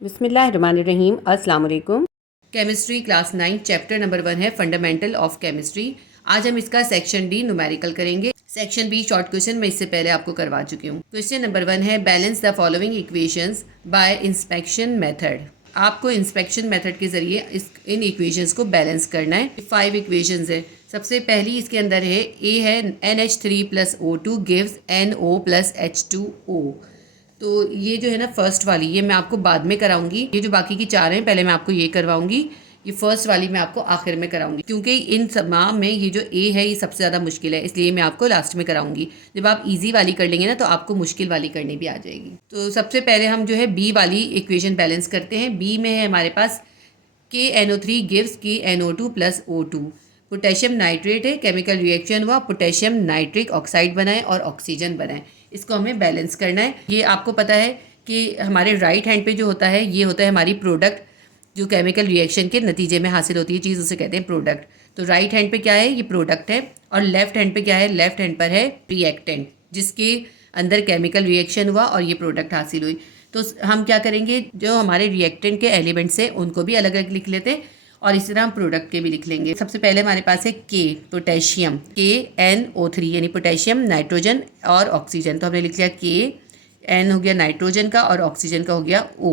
बिस्मिल्लाहिर्रहमानिर्रहीम। अस्सलाम वालेकुम। केमिस्ट्री क्लास 9 चैप्टर नंबर 1 है फंडामेंटल ऑफ केमिस्ट्री। आज हम इसका सेक्शन डी न्यूमेरिकल करेंगे। सेक्शन बी शॉर्ट क्वेश्चन मैं इससे पहले आपको करवा चुकी हूँ। क्वेश्चन नंबर 1 है balance the following equations bye inspection method. आपको इंस्पेक्शन मेथड के जरिए इन इक्वेशंस को बैलेंस करना है। 5 इक्वेशंस है। सबसे पहली इसके अंदर है ए है NH3 + O2 gives NO + H2O। तो ये जो है ना फर्स्ट वाली, ये मैं आपको बाद में कराऊंगी। ये जो बाकी की 4 हैं पहले मैं आपको ये करवाऊंगी। ये फर्स्ट वाली मैं आपको आखिर में कराऊंगी, क्योंकि इन तमाम में ये जो ए है ये सबसे ज़्यादा मुश्किल है, इसलिए मैं आपको लास्ट में कराऊंगी। जब आप इजी वाली कर लेंगे ना तो आपको मुश्किल वाली करनी भी आ जाएगी। तो सबसे पहले हम जो है बी वाली इक्वेशन बैलेंस करते हैं। बी में है हमारे पास KNO3 gives KNO2 + O2। Potassium nitrate है, केमिकल रिएक्शन हुआ, पोटेशियम नाइट्रिक ऑक्साइड बनाए और ऑक्सीजन बनाए। इसको हमें बैलेंस करना है। ये आपको पता है कि हमारे राइट हैंड पे जो होता है ये होता है हमारी प्रोडक्ट, जो केमिकल रिएक्शन के नतीजे में हासिल होती है चीज़, उसे कहते हैं प्रोडक्ट। तो राइट हैंड पे क्या है, ये प्रोडक्ट है। और लेफ्ट हैंड पे क्या है, लेफ्ट हैंड पर है रिएक्टेंट, जिसके अंदर केमिकल रिएक्शन हुआ और ये प्रोडक्ट हासिल हुई। तो हम क्या करेंगे, जो हमारे रिएक्टेंट के एलिमेंट्स हैं उनको भी अलग अलग लिख लेते हैं और इसी तरह हम प्रोडक्ट के भी लिख लेंगे। सबसे पहले हमारे पास है के, पोटेशियम, KNO3 यानी पोटेशियम, नाइट्रोजन और ऑक्सीजन। तो हमने लिख लिया के, एन हो गया नाइट्रोजन का और ऑक्सीजन का हो गया O।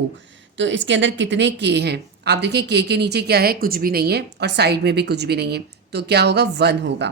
तो इसके अंदर कितने के हैं, आप देखिए के नीचे क्या है, कुछ भी नहीं है और साइड में भी कुछ भी नहीं है, तो क्या होगा, 1 होगा।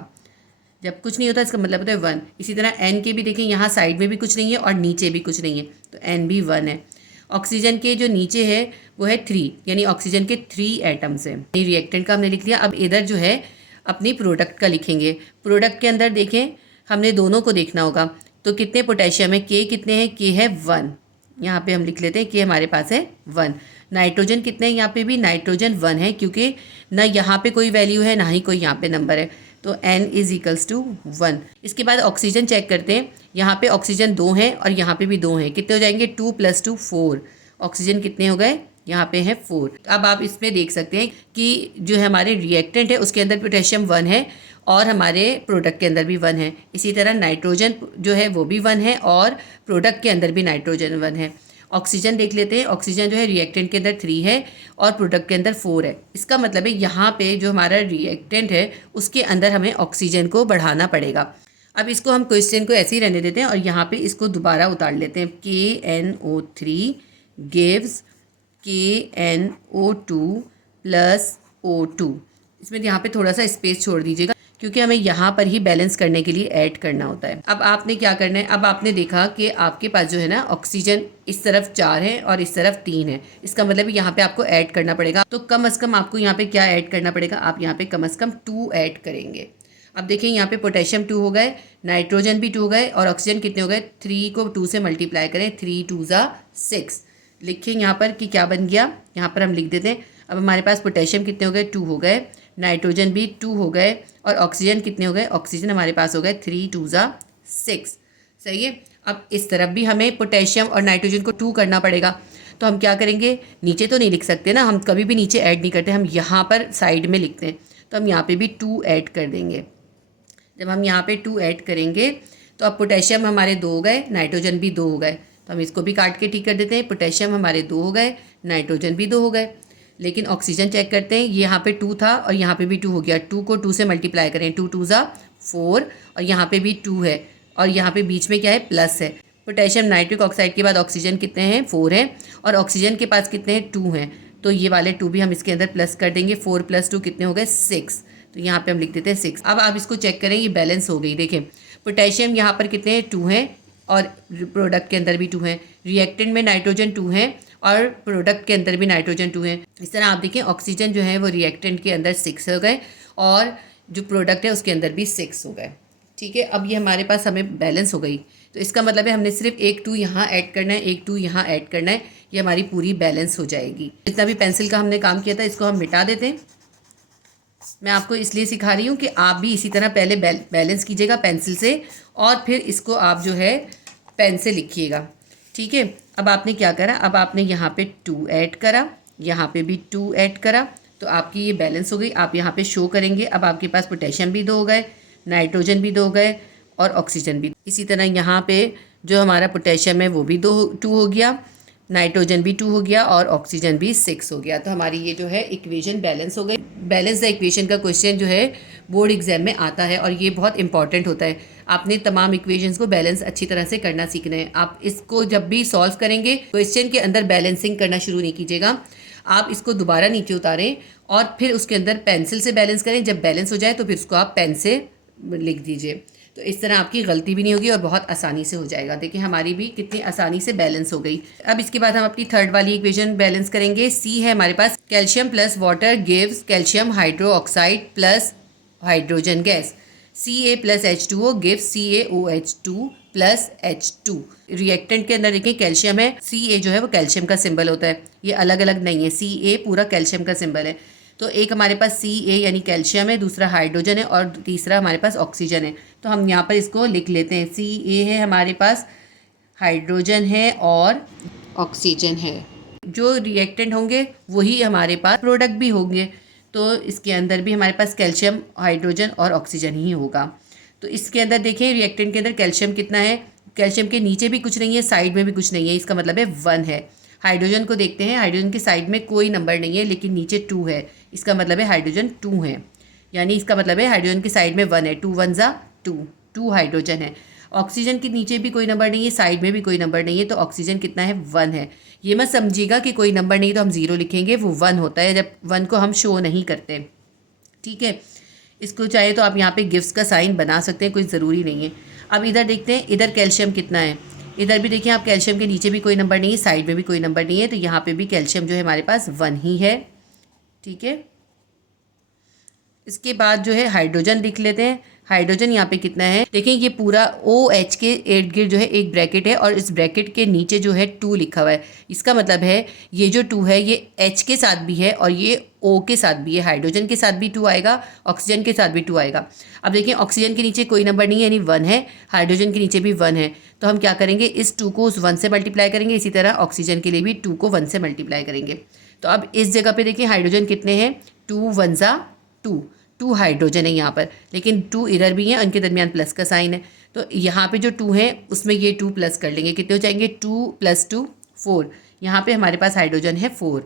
जब कुछ नहीं होता इसका मतलब होता है 1। इसी तरह एन के भी देखें, यहाँ साइड में भी कुछ नहीं है और नीचे भी कुछ नहीं है, तो एन भी 1 है। ऑक्सीजन के जो नीचे है वो है 3, यानी ऑक्सीजन के 3 एटम्स हैं। रिएक्टेंट का हमने लिख लिया। अब इधर जो है अपनी प्रोडक्ट का लिखेंगे। प्रोडक्ट के अंदर देखें, हमने दोनों को देखना होगा। तो कितने पोटेशियम है, के कितने हैं, के है 1, यहाँ पे हम लिख लेते हैं कि हमारे पास है 1। नाइट्रोजन कितने हैं, यहाँ पे भी नाइट्रोजन 1 है, क्योंकि ना यहाँ पे कोई वैल्यू है ना ही कोई यहाँ पे नंबर है, तो n = 1। इसके बाद ऑक्सीजन चेक करते हैं। यहाँ पे ऑक्सीजन 2 हैं और यहाँ पे भी 2 हैं, कितने हो जाएंगे, 2 + 2 4। ऑक्सीजन कितने हो गए, यहाँ पे है 4। अब आप इसमें देख सकते हैं कि जो है हमारे रिएक्टेंट है उसके अंदर पोटेशियम 1 है और हमारे प्रोडक्ट के अंदर भी 1 है। इसी तरह नाइट्रोजन जो है वो भी 1 है और प्रोडक्ट के अंदर भी नाइट्रोजन 1 है। ऑक्सीजन देख लेते हैं। ऑक्सीजन जो है रिएक्टेंट के अंदर 3 है और प्रोडक्ट के अंदर 4 है। इसका मतलब है यहाँ पे जो हमारा रिएक्टेंट है उसके अंदर हमें ऑक्सीजन को बढ़ाना पड़ेगा। अब इसको हम क्वेश्चन को ऐसे ही रहने देते हैं और यहाँ पे इसको दोबारा उतार लेते हैं। KNO3 gives KNO2 + O2। इसमें यहाँ पे थोड़ा सा स्पेस छोड़ दीजिएगा, क्योंकि हमें यहाँ पर ही बैलेंस करने के लिए ऐड करना होता है। अब आपने क्या करना है, अब आपने देखा कि आपके पास जो है ना ऑक्सीजन इस तरफ 4 है और इस तरफ 3 है। इसका मतलब यहाँ पे आपको ऐड करना पड़ेगा। तो कम से कम आपको यहाँ पे क्या ऐड करना पड़ेगा, आप यहाँ पे कम से कम 2 ऐड करेंगे। अब देखिए यहाँ पे पोटेशियम 2 हो गए, नाइट्रोजन भी 2 हो गए और ऑक्सीजन कितने हो गए, 3 को 2 से मल्टीप्लाई करें, 3 2 = 6। लिखें यहाँ पर कि क्या बन गया, यहाँ पर हम लिख देते हैं। अब हमारे पास पोटेशियम कितने हो गए, 2 हो गए, नाइट्रोजन भी 2 हो गए और ऑक्सीजन कितने हो गए, ऑक्सीजन हमारे पास हो गए 3 2 = 6। सही है। अब इस तरफ भी हमें पोटेशियम और नाइट्रोजन को 2 करना पड़ेगा। तो हम क्या करेंगे, नीचे तो नहीं लिख सकते ना, हम कभी भी नीचे ऐड नहीं करते, हम यहाँ पर साइड में लिखते हैं। तो हम यहाँ पे भी 2 ऐड कर देंगे। जब हम यहाँ पे 2 ऐड करेंगे तो अब पोटेशियम हमारे 2 हो गए, नाइट्रोजन भी 2 हो गए। तो हम इसको भी काट के ठीक कर देते हैं। पोटेशियम हमारे 2 हो गए, नाइट्रोजन भी 2 हो गए। लेकिन ऑक्सीजन चेक करते हैं, ये यहाँ पे 2 था और यहाँ पे भी 2 हो गया। 2 को 2 से मल्टीप्लाई करें, 2 2 = 4 और यहाँ पे भी 2 है और यहाँ पे बीच में क्या है, प्लस है। पोटेशियम नाइट्रिक ऑक्साइड के बाद ऑक्सीजन कितने हैं, 4 है और ऑक्सीजन के पास कितने हैं, 2 हैं। तो ये वाले 2 भी हम इसके अंदर प्लस कर देंगे। 4 + 2 कितने हो गए, 6। तो यहाँ पे हम लिख देते हैं 6। अब आप इसको चेक करें, ये बैलेंस हो गई। देखें पोटेशियम यहाँ पर कितने हैं, 2 हैं और प्रोडक्ट के अंदर भी 2 हैं। रिएक्टेंट में नाइट्रोजन 2 है और प्रोडक्ट के अंदर भी नाइट्रोजन 2 है। इस तरह आप देखिए ऑक्सीजन जो है वो रिएक्टेंट के अंदर 6 हो गए और जो प्रोडक्ट है उसके अंदर भी 6 हो गए। ठीक है। अब ये हमारे पास हमें बैलेंस हो गई। तो इसका मतलब है हमने सिर्फ एक 2 यहाँ ऐड करना है, एक 2 यहाँ ऐड करना है, ये हमारी पूरी बैलेंस हो जाएगी। जितना भी पेंसिल का हमने काम किया था इसको हम मिटा देते हैं। मैं आपको इसलिए सिखा रही हूँ कि आप भी इसी तरह पहले बैलेंस कीजिएगा पेंसिल से और फिर इसको आप जो है पेन से लिखिएगा। ठीक है। अब आपने क्या करा, अब आपने यहाँ पे 2 ऐड करा, यहाँ पे भी 2 ऐड करा, तो आपकी ये बैलेंस हो गई। आप यहाँ पे शो करेंगे। अब आपके पास पोटेशियम भी 2 हो गए, नाइट्रोजन भी 2 हो गए और ऑक्सीजन भी। इसी तरह यहाँ पे जो हमारा पोटेशियम है वो भी 2 हो गया, नाइट्रोजन भी 2 हो गया और ऑक्सीजन भी 6 हो गया। तो हमारी ये जो है इक्वेशन बैलेंस हो गई। बैलेंस द इक्वेशन का क्वेश्चन जो है बोर्ड एग्जाम में आता है और ये बहुत इंपॉर्टेंट होता है। आपने तमाम इक्वेशंस को बैलेंस अच्छी तरह से करना सीखना है। आप इसको जब भी सॉल्व करेंगे क्वेश्चन के अंदर बैलेंसिंग करना शुरू नहीं कीजिएगा, आप इसको दोबारा नीचे उतारें और फिर उसके अंदर पेंसिल से बैलेंस करें। जब बैलेंस हो जाए तो फिर उसको आप पेन से लिख दीजिए, तो इस तरह आपकी गलती भी नहीं होगी और बहुत आसानी से हो जाएगा। देखिए हमारी भी कितनी आसानी से बैलेंस हो गई। अब इसके बाद हम अपनी थर्ड वाली इक्वेशन बैलेंस करेंगे। सी है हमारे पास, calcium plus water gives calcium hydroxide plus hydrogen gas. Ca plus H2O gives CaOH2 plus H2। Reactant के अंदर देखिए कैल्शियम है, Ca जो है वो कैल्शियम का सिंबल होता है, ये अलग अलग नहीं है, Ca पूरा कैल्शियम का सिंबल है। तो एक हमारे पास Ca यानी कैल्शियम है, दूसरा हाइड्रोजन है और तीसरा हमारे पास ऑक्सीजन है। तो हम यहाँ पर इसको लिख लेते हैं, Ca है हमारे पास, हाइड्रोजन है और ऑक्सीजन है। जो रिएक्टेंट होंगे वही हमारे पास प्रोडक्ट भी होंगे, तो इसके अंदर भी हमारे पास कैल्शियम, हाइड्रोजन और ऑक्सीजन ही होगा। तो इसके अंदर देखें रिएक्टेंट के अंदर कैल्शियम कितना है, कैल्शियम के नीचे भी कुछ नहीं है, साइड में भी कुछ नहीं है, इसका मतलब है 1 है। हाइड्रोजन को देखते हैं, हाइड्रोजन की साइड में कोई नंबर नहीं है लेकिन नीचे 2 है, इसका मतलब है हाइड्रोजन 2 है, यानी इसका मतलब है हाइड्रोजन की साइड में 1 है, 2 1 ज़ा 2 हाइड्रोजन है। ऑक्सीजन के नीचे भी कोई नंबर नहीं है, साइड में भी कोई नंबर नहीं है, तो ऑक्सीजन कितना है 1 है। ये मत समझिएगा कि कोई नंबर नहीं तो हम 0 लिखेंगे, वो 1 होता है जब 1 को हम शो नहीं करते, ठीक है। इसको चाहे तो आप यहाँ पे गिफ्ट्स का साइन बना सकते हैं, कोई ज़रूरी नहीं है। अब इधर देखते हैं, इधर कैल्शियम कितना है, इधर भी देखिए आप कैल्शियम के नीचे भी कोई नंबर नहीं है, साइड में भी कोई नंबर नहीं है, तो यहाँ पे भी कैल्शियम जो है हमारे पास 1 ही है, ठीक है। इसके बाद जो है हाइड्रोजन लिख लेते हैं। हाइड्रोजन यहाँ पे कितना है, देखिए ये पूरा OH के इर्द गिर्द जो है एक ब्रैकेट है और इस ब्रैकेट के नीचे जो है 2 लिखा हुआ है। इसका मतलब है ये जो 2 है ये H के साथ भी है और ये O के साथ भी है, हाइड्रोजन के साथ भी 2 आएगा, ऑक्सीजन के साथ भी 2 आएगा। अब देखिए ऑक्सीजन के नीचे कोई नंबर नहीं है यानी 1 है, हाइड्रोजन के नीचे भी 1 है, तो हम क्या करेंगे, इस 2 को उस 1 से मल्टीप्लाई करेंगे, इसी तरह ऑक्सीजन के लिए भी 2 को 1 से मल्टीप्लाई करेंगे। तो अब इस जगह पे देखिए हाइड्रोजन कितने हैं, 2 1 ज़ा 2 हाइड्रोजन है यहाँ पर, लेकिन 2 इधर भी है, उनके दरमियान प्लस का साइन है, तो यहाँ पे जो 2 है उसमें ये 2 प्लस कर लेंगे, कितने हो जाएंगे 2 + 2 4। यहाँ पे हमारे पास हाइड्रोजन है 4।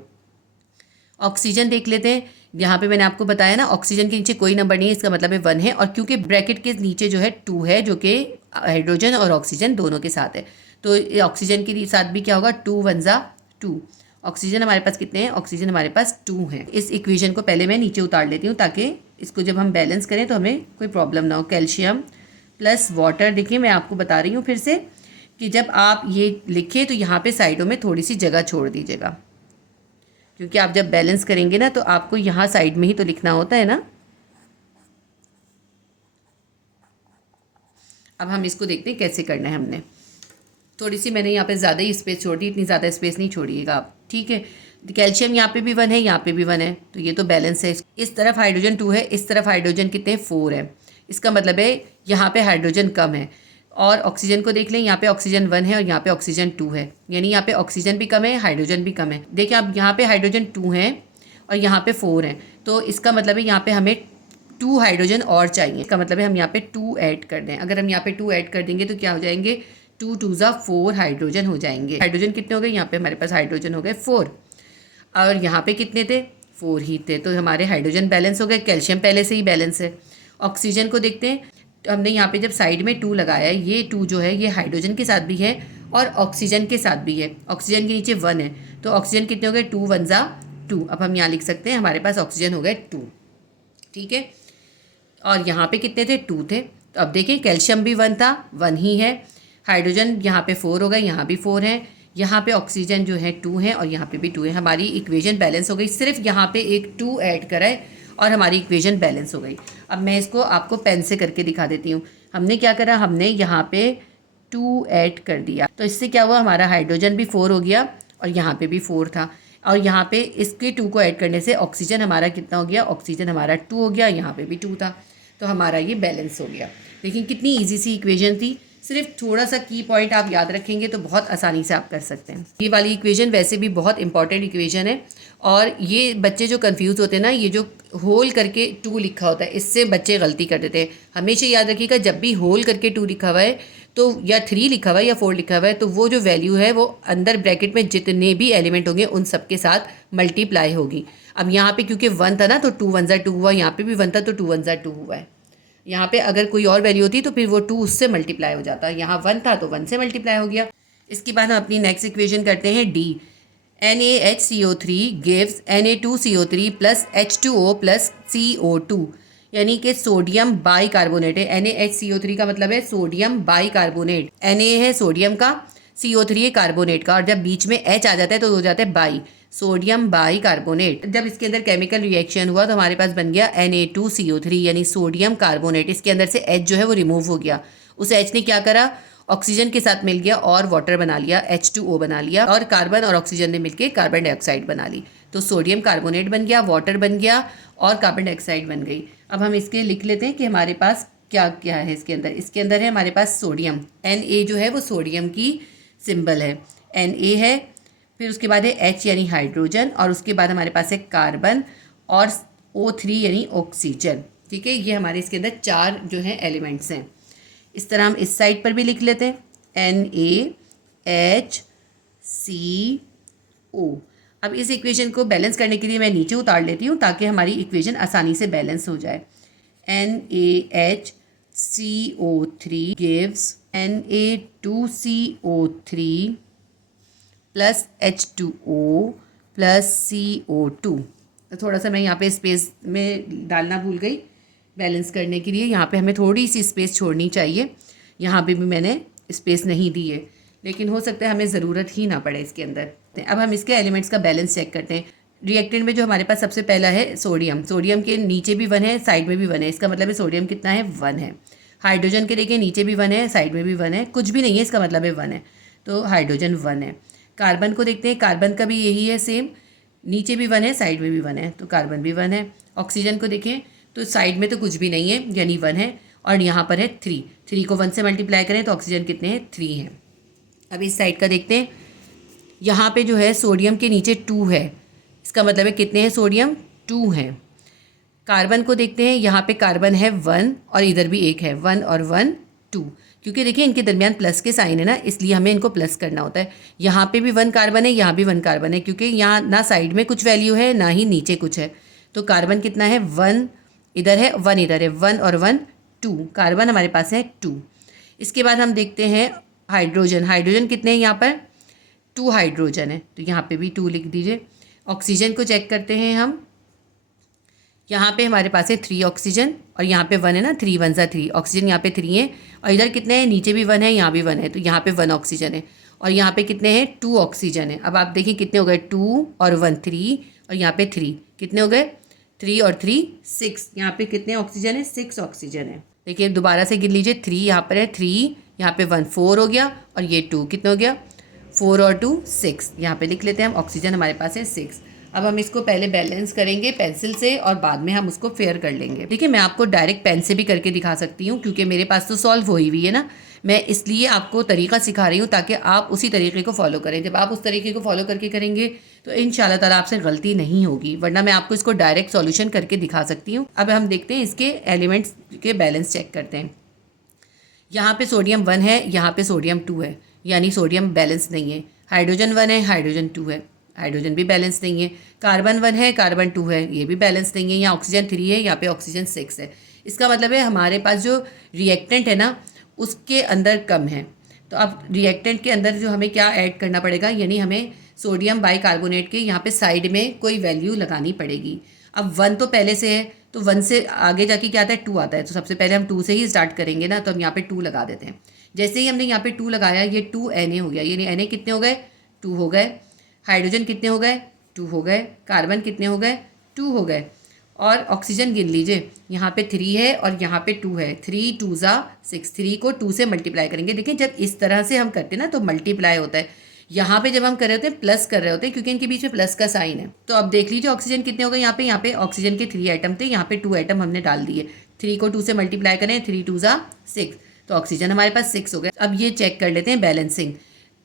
ऑक्सीजन देख लेते हैं, यहाँ पे मैंने आपको बताया ना ऑक्सीजन के नीचे कोई नंबर नहीं है, इसका मतलब है 1 है, और क्योंकि ब्रैकेट के नीचे जो है 2 है जो कि हाइड्रोजन और ऑक्सीजन दोनों के साथ है, तो ऑक्सीजन के साथ भी क्या होगा, 2 1 ज़ा 2। ऑक्सीजन हमारे पास कितने हैं, ऑक्सीजन हमारे पास 2 हैं। इस इक्वेशन को पहले मैं नीचे उतार लेती हूँ ताकि इसको जब हम बैलेंस करें तो हमें कोई प्रॉब्लम ना हो। कैल्शियम प्लस वाटर, देखिए मैं आपको बता रही हूँ फिर से कि जब आप ये लिखें तो यहाँ पे साइडों में थोड़ी सी जगह छोड़ दीजिएगा, क्योंकि आप जब बैलेंस करेंगे ना तो आपको यहाँ साइड में ही तो लिखना होता है ना। अब हम इसको देखते हैं कैसे करना है। हमने थोड़ी सी मैंने यहाँ पे ज़्यादा ही स्पेस छोड़ दी, इतनी ज़्यादा स्पेस नहीं छोड़िएगा आप, ठीक है। कैल्शियम यहाँ पे भी 1 है, यहाँ पे भी 1 है, तो ये तो बैलेंस है। इस तरफ हाइड्रोजन 2 है, इस तरफ हाइड्रोजन कितने हैं 4 है, इसका मतलब है यहाँ पे हाइड्रोजन कम है। और ऑक्सीजन को देख लें, यहाँ पे ऑक्सीजन 1 है और यहाँ पे ऑक्सीजन 2 है, यानी यहाँ पे ऑक्सीजन भी कम है, हाइड्रोजन भी कम है। देखिए आप यहाँ पे हाइड्रोजन 2 है और यहाँ पे 4 है, तो इसका मतलब है यहाँ पे हमें 2 हाइड्रोजन और चाहिए, इसका मतलब है हम यहाँ पे 2 ऐड कर दें। अगर हम यहाँ पे 2 ऐड कर देंगे तो क्या हो जाएंगे, 2 2 ज़ा 4 हाइड्रोजन हो जाएंगे। हाइड्रोजन कितने हो गए, यहाँ पे हमारे पास हाइड्रोजन हो गए 4 और यहाँ पे कितने थे, 4 ही थे, तो हमारे हाइड्रोजन बैलेंस हो गए। कैल्शियम पहले से ही बैलेंस है। ऑक्सीजन को देखते हैं, तो हमने यहाँ पे जब साइड में 2 लगाया है, ये 2 जो है ये हाइड्रोजन के साथ भी है और ऑक्सीजन के साथ भी है। ऑक्सीजन के नीचे 1 है, तो ऑक्सीजन कितने हो गए, 2 1 ज़ा 2। अब हम यहाँ लिख सकते हैं हमारे पास ऑक्सीजन हो गए 2, ठीक है। और यहाँ पे कितने थे, 2 थे। तो अब देखिए कैल्शियम भी 1 था, 1 ही है। हाइड्रोजन यहाँ पे 4 हो गए, यहाँ भी 4 है, यहाँ पे ऑक्सीजन जो है 2 है और यहाँ पे भी 2 है। हमारी इक्वेशन बैलेंस हो गई, सिर्फ यहाँ पे एक 2 ऐड करा है और हमारी इक्वेशन बैलेंस हो गई। अब मैं इसको आपको पेन से करके दिखा देती हूँ। हमने क्या करा, हमने यहाँ पे 2 ऐड कर दिया, तो इससे क्या हुआ, हमारा हाइड्रोजन भी 4 हो गया और यहाँ पे भी 4 था, और यहाँ पे इसके 2 को ऐड करने से ऑक्सीजन हमारा कितना हो गया, ऑक्सीजन हमारा 2 हो गया, यहाँ पे भी 2 था, तो हमारा ये बैलेंस हो गया। देखिए कितनी ईजी सी इक्वेशन थी, सिर्फ थोड़ा सा की पॉइंट आप याद रखेंगे तो बहुत आसानी से आप कर सकते हैं। ये वाली इक्वेशन वैसे भी बहुत इंपॉर्टेंट इक्वेशन है, और ये बच्चे जो कंफ्यूज होते हैं ना, ये जो होल करके 2 लिखा होता है, इससे बच्चे गलती कर देते हैं। हमेशा याद रखिएगा, जब भी होल करके 2 लिखा हुआ है तो या 3 लिखा हुआ है या 4 लिखा हुआ है, तो वो जो वैल्यू है वो अंदर ब्रैकेट में जितने भी एलिमेंट होंगे उन सब के साथ मल्टीप्लाई होगी। अब यहाँ पे क्योंकि 1 था ना, तो 2 1 2 हुआ, यहाँ पे भी 1 था तो 2 1 2 हुआ है। यहाँ पे अगर कोई और वैल्यू होती तो फिर वो 2 उससे मल्टीप्लाई हो जाता। यहाँ 1 था तो 1 से मल्टीप्लाई हो गया। इसके बाद हम अपनी नेक्स्ट इक्वेशन करते हैं D. NaHCO3 gives Na2CO3 plus H2O plus CO2, यानी कि सोडियम बाई कार्बोनेट है। NaHCO3 का मतलब है सोडियम बाई कार्बोनेट। Na है सोडियम का, CO3 है कार्बोनेट का, और जब बीच में H आ जाता है तो हो जाता है बाई, सोडियम बाई कार्बोनेट। जब इसके अंदर केमिकल रिएक्शन हुआ तो हमारे पास बन गया Na2CO3 यानी सोडियम कार्बोनेट। इसके अंदर से H जो है वो रिमूव हो गया। उस H ने क्या करा, ऑक्सीजन के साथ मिल गया और वाटर बना लिया, H2O बना लिया, और कार्बन और ऑक्सीजन ने मिलकर कार्बन डाइऑक्साइड बना ली। तो सोडियम कार्बोनेट बन गया, वाटर बन गया और कार्बन डाइऑक्साइड बन गई। अब हम इसके लिख लेते हैं कि हमारे पास क्या क्या है इसके अंदर। इसके अंदर है हमारे पास सोडियम, Na जो है वो सोडियम की सिंबल है, Na है। फिर उसके बाद है H यानी हाइड्रोजन, और उसके बाद हमारे पास है कार्बन और O3 यानी ऑक्सीजन। ठीक है, ये हमारे इसके अंदर 4 जो हैं एलिमेंट्स हैं। इस तरह हम इस साइड पर भी लिख लेते हैं NaHCO। अब इस इक्वेशन को बैलेंस करने के लिए मैं नीचे उतार लेती हूँ ताकि हमारी इक्वेशन आसानी से बैलेंस हो जाए। NaHCO3 gives Na2CO3 plus H2O plus CO2। तो थोड़ा सा मैं यहाँ पे स्पेस में डालना भूल गई बैलेंस करने के लिए। यहाँ पे हमें थोड़ी सी स्पेस छोड़नी चाहिए, यहाँ पे भी मैंने स्पेस नहीं दी है, लेकिन हो सकता है हमें ज़रूरत ही ना पड़े इसके अंदर। अब हम इसके एलिमेंट्स का बैलेंस चेक करते हैं। रिएक्टेंट में जो हमारे पास सबसे पहला है सोडियम, सोडियम के नीचे भी 1 है, साइड में भी 1 है, इसका मतलब है सोडियम कितना है, 1 है। हाइड्रोजन के देखिए नीचे भी 1 है, साइड में भी 1 है, कुछ भी नहीं है, इसका मतलब है 1 है, तो हाइड्रोजन 1 है। कार्बन को देखते हैं, कार्बन का भी यही है सेम, नीचे भी 1 है, साइड में भी 1 है, तो कार्बन भी 1 है। ऑक्सीजन को देखें तो साइड में तो कुछ भी नहीं है यानी 1 है, और यहाँ पर है 3 को 1 से मल्टीप्लाई करें तो ऑक्सीजन कितने हैं, 3 हैं। अब इस साइड का देखते हैं, यहाँ पे जो है सोडियम के नीचे 2 है, इसका मतलब है कितने हैं सोडियम, 2 हैं। कार्बन को देखते हैं, यहाँ पे कार्बन है 1 और इधर भी 1 है, 1 और 1 2, क्योंकि देखिए इनके दरमियान प्लस के साइन है ना, इसलिए हमें इनको प्लस करना होता है। यहाँ पे भी 1 कार्बन है, यहाँ भी 1 कार्बन है, क्योंकि यहाँ ना साइड में कुछ वैल्यू है ना ही नीचे कुछ है। तो कार्बन कितना है, 1 इधर है, 1 इधर है, 1 और 1 2, कार्बन हमारे पास है 2। इसके बाद हम देखते हैं हाइड्रोजन, हाइड्रोजन कितने हैं यहाँ पर, 2 हाइड्रोजन है, तो यहाँ पे भी 2 लिख दीजिए। ऑक्सीजन को चेक करते हैं हम, यहाँ पे हमारे पास है 3 ऑक्सीजन, और यहाँ पे 1 है ना, 3 1 3, ऑक्सीजन यहाँ पे 3 है, और इधर कितने हैं, नीचे भी 1 है, यहाँ भी 1 है, तो यहाँ पे 1 ऑक्सीजन है, और यहाँ पे कितने हैं, 2 ऑक्सीजन है। अब आप देखिए कितने हो गए, 2 और 1 3, और यहाँ पे 3 कितने हो गए, 3 और 3 6, यहाँ पे कितने ऑक्सीजन है, 6 ऑक्सीजन है। देखिए दोबारा से गिन लीजिए, 3 यहाँ पर है, 3 यहाँ पे 1 4 हो गया, और ये 2 कितना हो गया, 4 और 2 6, यहाँ पे लिख लेते हैं हम, ऑक्सीजन हमारे पास है 6। अब हम इसको पहले बैलेंस करेंगे पेंसिल से और बाद में हम उसको फेयर कर लेंगे। देखिए मैं आपको डायरेक्ट पेन से भी करके दिखा सकती हूँ, क्योंकि मेरे पास तो सॉल्व हुई हुई है ना, मैं इसलिए आपको तरीका सिखा रही हूँ ताकि आप उसी तरीके को फॉलो करें। जब आप उस तरीके को फॉलो करके करेंगे तो इंशाल्लाह ताला आपसे गलती नहीं होगी, वरना मैं आपको इसको डायरेक्ट सॉल्यूशन करके दिखा सकती हूँ। अब हम देखते हैं इसके एलिमेंट्स के बैलेंस चेक करते हैं। यहाँ पे सोडियम 1 है, यहाँ पे सोडियम 2 है, यानी सोडियम बैलेंस नहीं है। हाइड्रोजन 1 है, हाइड्रोजन 2 है, हाइड्रोजन भी बैलेंस नहीं है। कार्बन 1 है, कार्बन 2 है, ये भी बैलेंस नहीं है। यहाँ ऑक्सीजन 3 है, यहाँ पे ऑक्सीजन 6 है। इसका मतलब है हमारे पास जो रिएक्टेंट है ना उसके अंदर कम है। तो अब रिएक्टेंट के अंदर जो हमें क्या ऐड करना पड़ेगा, यानी हमें सोडियम बाइकार्बोनेट के यहाँ पे साइड में कोई वैल्यू लगानी पड़ेगी। अब 1 तो पहले से है, तो 1 से आगे जाके क्या आता है, 2 आता है, तो सबसे पहले हम 2 से ही स्टार्ट करेंगे ना, तो हम यहाँ पे 2 लगा देते हैं। जैसे ही हमने यहाँ पे 2 लगाया, ये 2 Na हो गया, ये Na कितने हो गए, 2 हो गए। हाइड्रोजन कितने हो गए, 2 हो गए। कार्बन कितने हो गए, 2 हो गए। और ऑक्सीजन गिन लीजिए, यहाँ पे 3 है और यहाँ पे 2 है, 3 2 ज़ा 6, 3 को 2 से मल्टीप्लाई करेंगे। देखिए जब इस तरह से हम करते हैं ना तो मल्टीप्लाई होता है। यहाँ पे जब हम कर रहे होते हैं प्लस कर रहे होते हैं, क्योंकि इनके बीच में प्लस का साइन है। तो अब देख लीजिए ऑक्सीजन कितने हो गए, यहाँ पे ऑक्सीजन के 3 आइटम थे, यहाँ पे 2 आइटम हमने डाल दिए। 3 को 2 से मल्टीप्लाई करें, 3 2 ज़ा 6, तो ऑक्सीजन हमारे पास 6 हो गए। अब ये चेक कर लेते हैं बैलेंसिंग।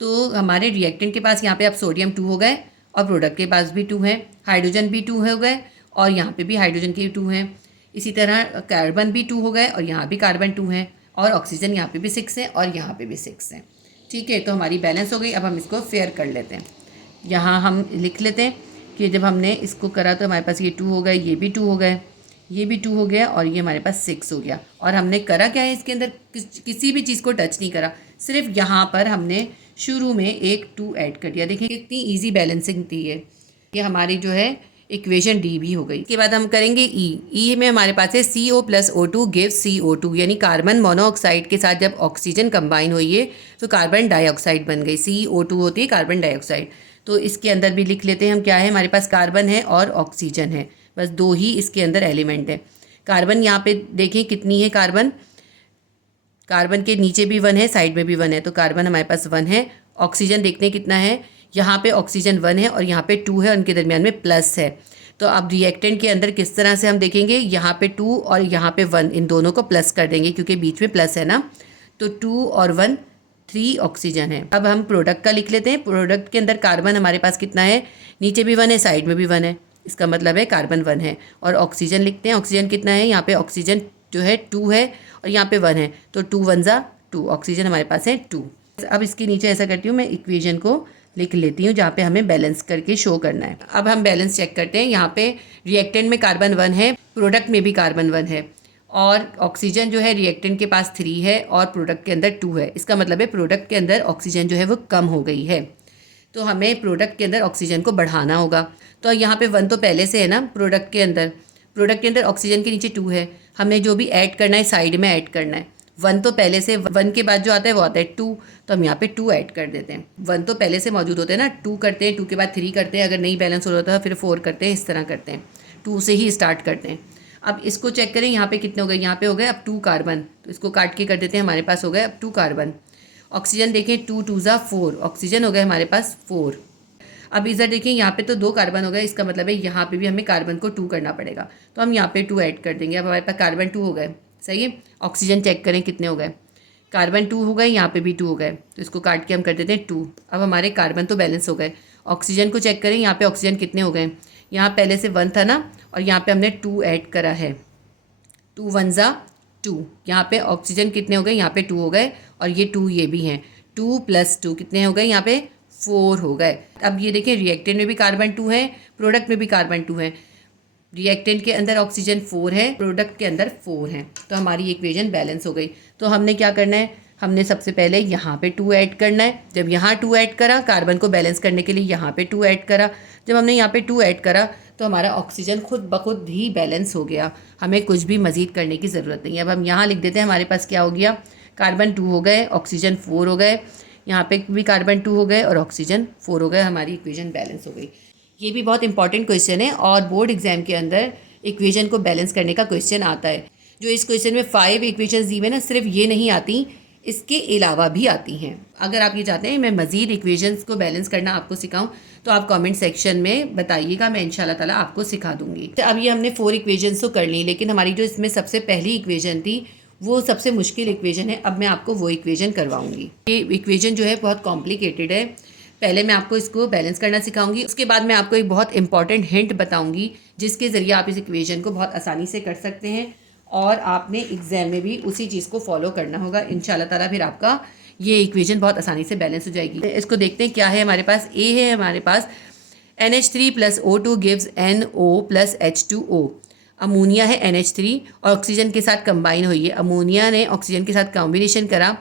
तो हमारे रिएक्टेंट के पास यहाँ पे अब सोडियम 2 हो गए और प्रोडक्ट के पास भी 2 है, हाइड्रोजन भी 2 हो गए और यहाँ पे भी हाइड्रोजन के 2 हैं। इसी तरह कार्बन भी 2 हो गए और यहाँ भी कार्बन 2 है और ऑक्सीजन यहाँ पे भी 6 है और यहाँ पे भी 6 है। ठीक है, तो हमारी बैलेंस हो गई। अब हम इसको फेयर कर लेते हैं। यहाँ हम लिख लेते हैं कि जब हमने इसको करा तो हमारे पास ये 2 हो गए, ये भी 2 हो गए, ये भी 2 हो गया और ये हमारे पास 6 हो गया। और हमने करा क्या है, इसके अंदर किसी भी चीज़ को टच नहीं करा, सिर्फ यहाँ पर हमने शुरू में एक 2 ऐड कर दिया। देखिए कितनी ईजी बैलेंसिंग थी ये हमारी जो है इक्वेशन डी भी हो गई। इसके बाद हम करेंगे ई में हमारे पास है CO+O2 गिव्स CO2, यानी कार्बन मोनोऑक्साइड के साथ जब ऑक्सीजन कंबाइन हुई है तो कार्बन डाइऑक्साइड बन गई। CO2 होती है कार्बन डाइऑक्साइड। तो इसके अंदर भी लिख लेते हैं हम क्या है, हमारे पास कार्बन है और ऑक्सीजन है, बस 2 ही इसके अंदर एलिमेंट है। कार्बन यहाँ पे देखें कितनी है, कार्बन के नीचे भी 1 है, साइड में भी 1 है, तो कार्बन हमारे पास 1 है। ऑक्सीजन देखते हैं कितना है, यहाँ पे ऑक्सीजन 1 है और यहाँ पे 2 है, उनके दरमियान में प्लस है। तो अब रिएक्टेंट के अंदर किस तरह से हम देखेंगे, यहाँ पे 2 और यहाँ पे 1, इन दोनों को प्लस कर देंगे क्योंकि बीच में प्लस है ना। तो 2 और 1 3 ऑक्सीजन है। अब हम प्रोडक्ट का लिख लेते हैं। प्रोडक्ट के अंदर कार्बन हमारे पास कितना है, नीचे भी 1 है, साइड में भी 1 है, इसका मतलब है कार्बन 1 है। और ऑक्सीजन लिखते हैं, ऑक्सीजन कितना है, यहाँ पे ऑक्सीजन जो है 2 है और यहाँ पे 1 है, तो 2 1 जा 2, ऑक्सीजन हमारे पास है 2। अब इसके नीचे ऐसा करती हूँ, मैं इक्वेशन को लिख लेती हूँ जहाँ पे हमें बैलेंस करके शो करना है। अब हम बैलेंस चेक करते हैं। यहाँ पे रिएक्टेंट में कार्बन 1 है, प्रोडक्ट में भी कार्बन 1 है और ऑक्सीजन जो है रिएक्टेंट के पास 3 है और प्रोडक्ट के अंदर 2 है। इसका मतलब है प्रोडक्ट के अंदर ऑक्सीजन जो है वो कम हो गई है, तो हमें प्रोडक्ट के अंदर ऑक्सीजन को बढ़ाना होगा। तो यहाँ पे 1 तो पहले से है ना प्रोडक्ट के अंदर ऑक्सीजन के नीचे 2 है, हमें जो भी ऐड करना है साइड में ऐड करना है। 1 तो पहले से, 1 के बाद जो आता है वो आता है 2, तो हम यहाँ पे 2 ऐड कर देते हैं। 1 तो पहले से मौजूद होते हैं ना, 2 करते हैं, 2 के बाद 3 करते हैं, अगर नहीं बैलेंस हो रहा था फिर 4 करते हैं, इस तरह करते हैं, 2 से ही स्टार्ट करते हैं। अब इसको चेक करें, यहाँ पे कितने हो गए, यहाँ पे हो गए अब 2 कार्बन, तो इसको काट के कर देते हैं, हमारे पास हो गए अब 2 कार्बन। ऑक्सीजन देखें 2 2 जा 4, ऑक्सीजन हो गए हमारे पास 4। अब इधर देखें यहाँ पे तो 2 कार्बन हो गए, इसका मतलब है यहाँ पे भी हमें कार्बन को 2 करना पड़ेगा, तो हम यहाँ पे 2 ऐड कर देंगे। अब हमारे पास कार्बन 2 हो गए, सही है। ऑक्सीजन चेक करें कितने हो गए, कार्बन 2 हो गए, यहाँ पे भी 2 हो गए, तो इसको काट के हम कर देते हैं 2। अब हमारे कार्बन तो बैलेंस हो गए। ऑक्सीजन को चेक करें, यहाँ पे ऑक्सीजन कितने हो गए, यहाँ पहले से 1 था ना और यहाँ पे हमने 2 ऐड करा है, 2 1 जा 2। यहाँ पे ऑक्सीजन कितने हो गए, यहाँ पे 2 हो गए और ये 2 ये भी हैं, 2 + 2 कितने हो गए, यहाँ पे 4 हो गए। अब ये देखिए रिएक्टेंट में भी कार्बन 2 है, प्रोडक्ट में भी कार्बन 2 है। रिएक्टेंट के अंदर ऑक्सीजन 4 है, प्रोडक्ट के अंदर 4 है, तो हमारी इक्वेशन बैलेंस हो गई। तो हमने क्या करना है, हमने सबसे पहले यहाँ पे 2 ऐड करना है। जब यहाँ 2 ऐड करा, कार्बन को बैलेंस करने के लिए यहाँ पे 2 ऐड करा। जब हमने यहाँ पे 2 ऐड करा तो हमारा ऑक्सीजन खुद ब खुद ही बैलेंस हो गया, हमें कुछ भी मज़ीद करने की ज़रूरत नहीं है। अब हम यहाँ लिख देते हैं, हमारे पास क्या हो गया, कार्बन 2 हो गए, ऑक्सीजन 4 हो गए, यहाँ पे भी कार्बन 2 हो गए और ऑक्सीजन 4 हो गए, हमारी इक्वेशन बैलेंस हो गई। ये भी बहुत इंपॉर्टेंट क्वेश्चन है और बोर्ड एग्जाम के अंदर इक्वेशन को बैलेंस करने का क्वेश्चन आता है। जो इस क्वेश्चन में 5 इक्वेशंस दी हुए ना, सिर्फ ये नहीं आती, इसके अलावा भी आती हैं। अगर आप ये चाहते हैं मैं मज़ीद इक्वेशंस को बैलेंस करना आपको सिखाऊं तो आप कमेंट सेक्शन में बताइएगा, मैं इंशाल्लाह ताला आपको सिखा दूंगी। तो अब ये हमने 4 इक्वेशंस तो कर ली, लेकिन हमारी जो इसमें सबसे पहली इक्वेशन थी वो सबसे मुश्किल इक्वेशन है। अब मैं आपको वो इक्वेशन करवाऊंगी। ये इक्वेशन जो है बहुत कॉम्प्लिकेटेड है। पहले मैं आपको इसको बैलेंस करना सिखाऊंगी, उसके बाद मैं आपको एक बहुत इंपॉर्टेंट हिंट बताऊंगी जिसके ज़रिए आप इस इक्वेशन को बहुत आसानी से कर सकते हैं और आपने एग्ज़ाम में भी उसी चीज़ को फॉलो करना होगा इंशाल्लाह ताला, फिर आपका ये इक्वेशन बहुत आसानी से बैलेंस हो जाएगी। इसको देखते हैं क्या है हमारे पास। ए है हमारे पास NH3 + O2 gives NO + H2O। Ammonia है NH3 और ऑक्सीजन के साथ कंबाइन हुई है। अमोनिया ने ऑक्सीजन के साथ कॉम्बिनेशन करा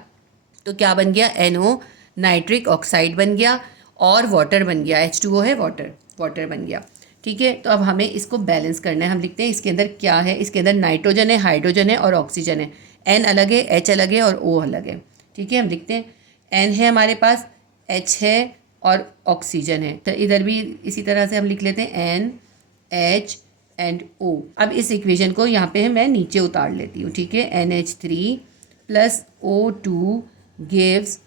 तो क्या बन गया, NO नाइट्रिक ऑक्साइड बन गया और वाटर बन गया, H2O है वाटर बन गया। ठीक है, तो अब हमें इसको बैलेंस करना है। हम लिखते हैं इसके अंदर क्या है, इसके अंदर नाइट्रोजन है, हाइड्रोजन है और ऑक्सीजन है। N अलग है, H अलग है और O अलग है। ठीक है, हम लिखते हैं N है हमारे पास, H है और ऑक्सीजन है। तो इधर भी इसी तरह से हम लिख लेते हैं N H एंड O। अब इस इक्वेशन को यहाँ पे मैं नीचे उतार लेती हूँ। ठीक है, NH3 + O2 gives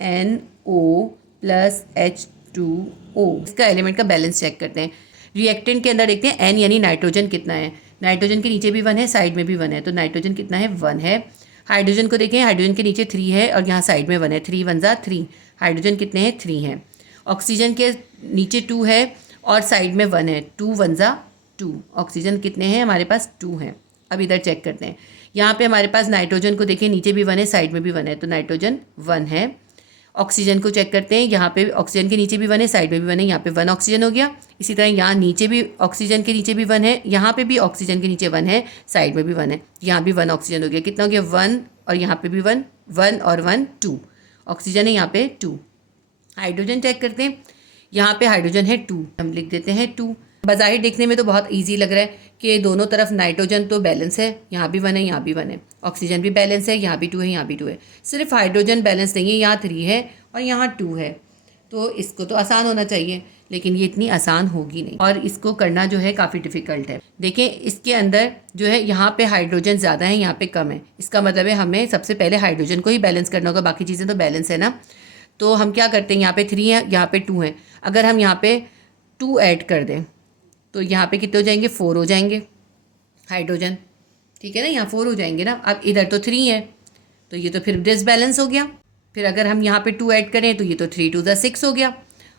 NO + H2O। इसका एलिमेंट का बैलेंस चेक करते हैं। रिएक्टेंट के अंदर देखते हैं N यानी नाइट्रोजन कितना है। नाइट्रोजन के नीचे भी 1 है, साइड में भी 1 है, तो नाइट्रोजन कितना है 1 है। हाइड्रोजन को देखें, हाइड्रोजन के नीचे 3 है और यहाँ साइड में 1 है, 3 1 जा 3। हाइड्रोजन कितने हैं, 3 हैं। ऑक्सीजन के नीचे 2 है और साइड में 1 है, 2 1 जा 2। ऑक्सीजन कितने हैं हमारे पास, 2 हैं। अब इधर चेक करते हैं, यहाँ पे हमारे पास नाइट्रोजन को देखें, नीचे भी 1 है, साइड में भी 1 है, तो नाइट्रोजन 1 है। ऑक्सीजन को चेक करते हैं, यहाँ पे ऑक्सीजन के नीचे भी 1 है, साइड में भी 1 है, यहाँ पे 1 ऑक्सीजन हो गया। इसी तरह यहाँ नीचे भी ऑक्सीजन के नीचे भी 1 है, यहाँ पे भी ऑक्सीजन के नीचे 1 है, साइड में भी 1 है, यहाँ भी 1 ऑक्सीजन हो गया। कितना हो गया, 1, और यहाँ पे भी 1, 1 और 1 2 ऑक्सीजन है, यहाँ पे 2। हाइड्रोजन चेक करते हैं, यहाँ पे हाइड्रोजन है 2, हम लिख देते हैं 2। बज़ाहिर देखने में तो बहुत इजी लग रहा है कि दोनों तरफ नाइट्रोजन तो बैलेंस है, यहाँ भी 1 है, यहाँ भी 1 है। ऑक्सीजन भी बैलेंस है, यहाँ भी 2 है, यहाँ भी 2 है। सिर्फ हाइड्रोजन बैलेंस नहीं है, यहाँ 3 है और यहाँ 2 है। तो इसको तो आसान होना चाहिए, लेकिन ये इतनी आसान होगी नहीं और इसको करना जो है काफ़ी डिफ़िकल्ट है। देखें, इसके अंदर जो है यहाँ पे हाइड्रोजन ज़्यादा है, यहाँ पे कम है। इसका मतलब है हमें सबसे पहले हाइड्रोजन को ही बैलेंस करना होगा, बाकी चीज़ें तो बैलेंस है ना। तो हम क्या करते हैं, यहाँ पे 3 है, यहाँ पे 2 है। अगर हम यहाँ पे 2 ऐड कर दें तो यहाँ पे कितने हो जाएंगे, 4 हो जाएंगे हाइड्रोजन, ठीक है ना, यहाँ 4 हो जाएंगे ना। अब इधर तो 3 है, तो ये तो फिर डिसबैलेंस हो गया। फिर अगर हम यहाँ पे 2 ऐड करें तो ये तो 3 2 6 हो गया,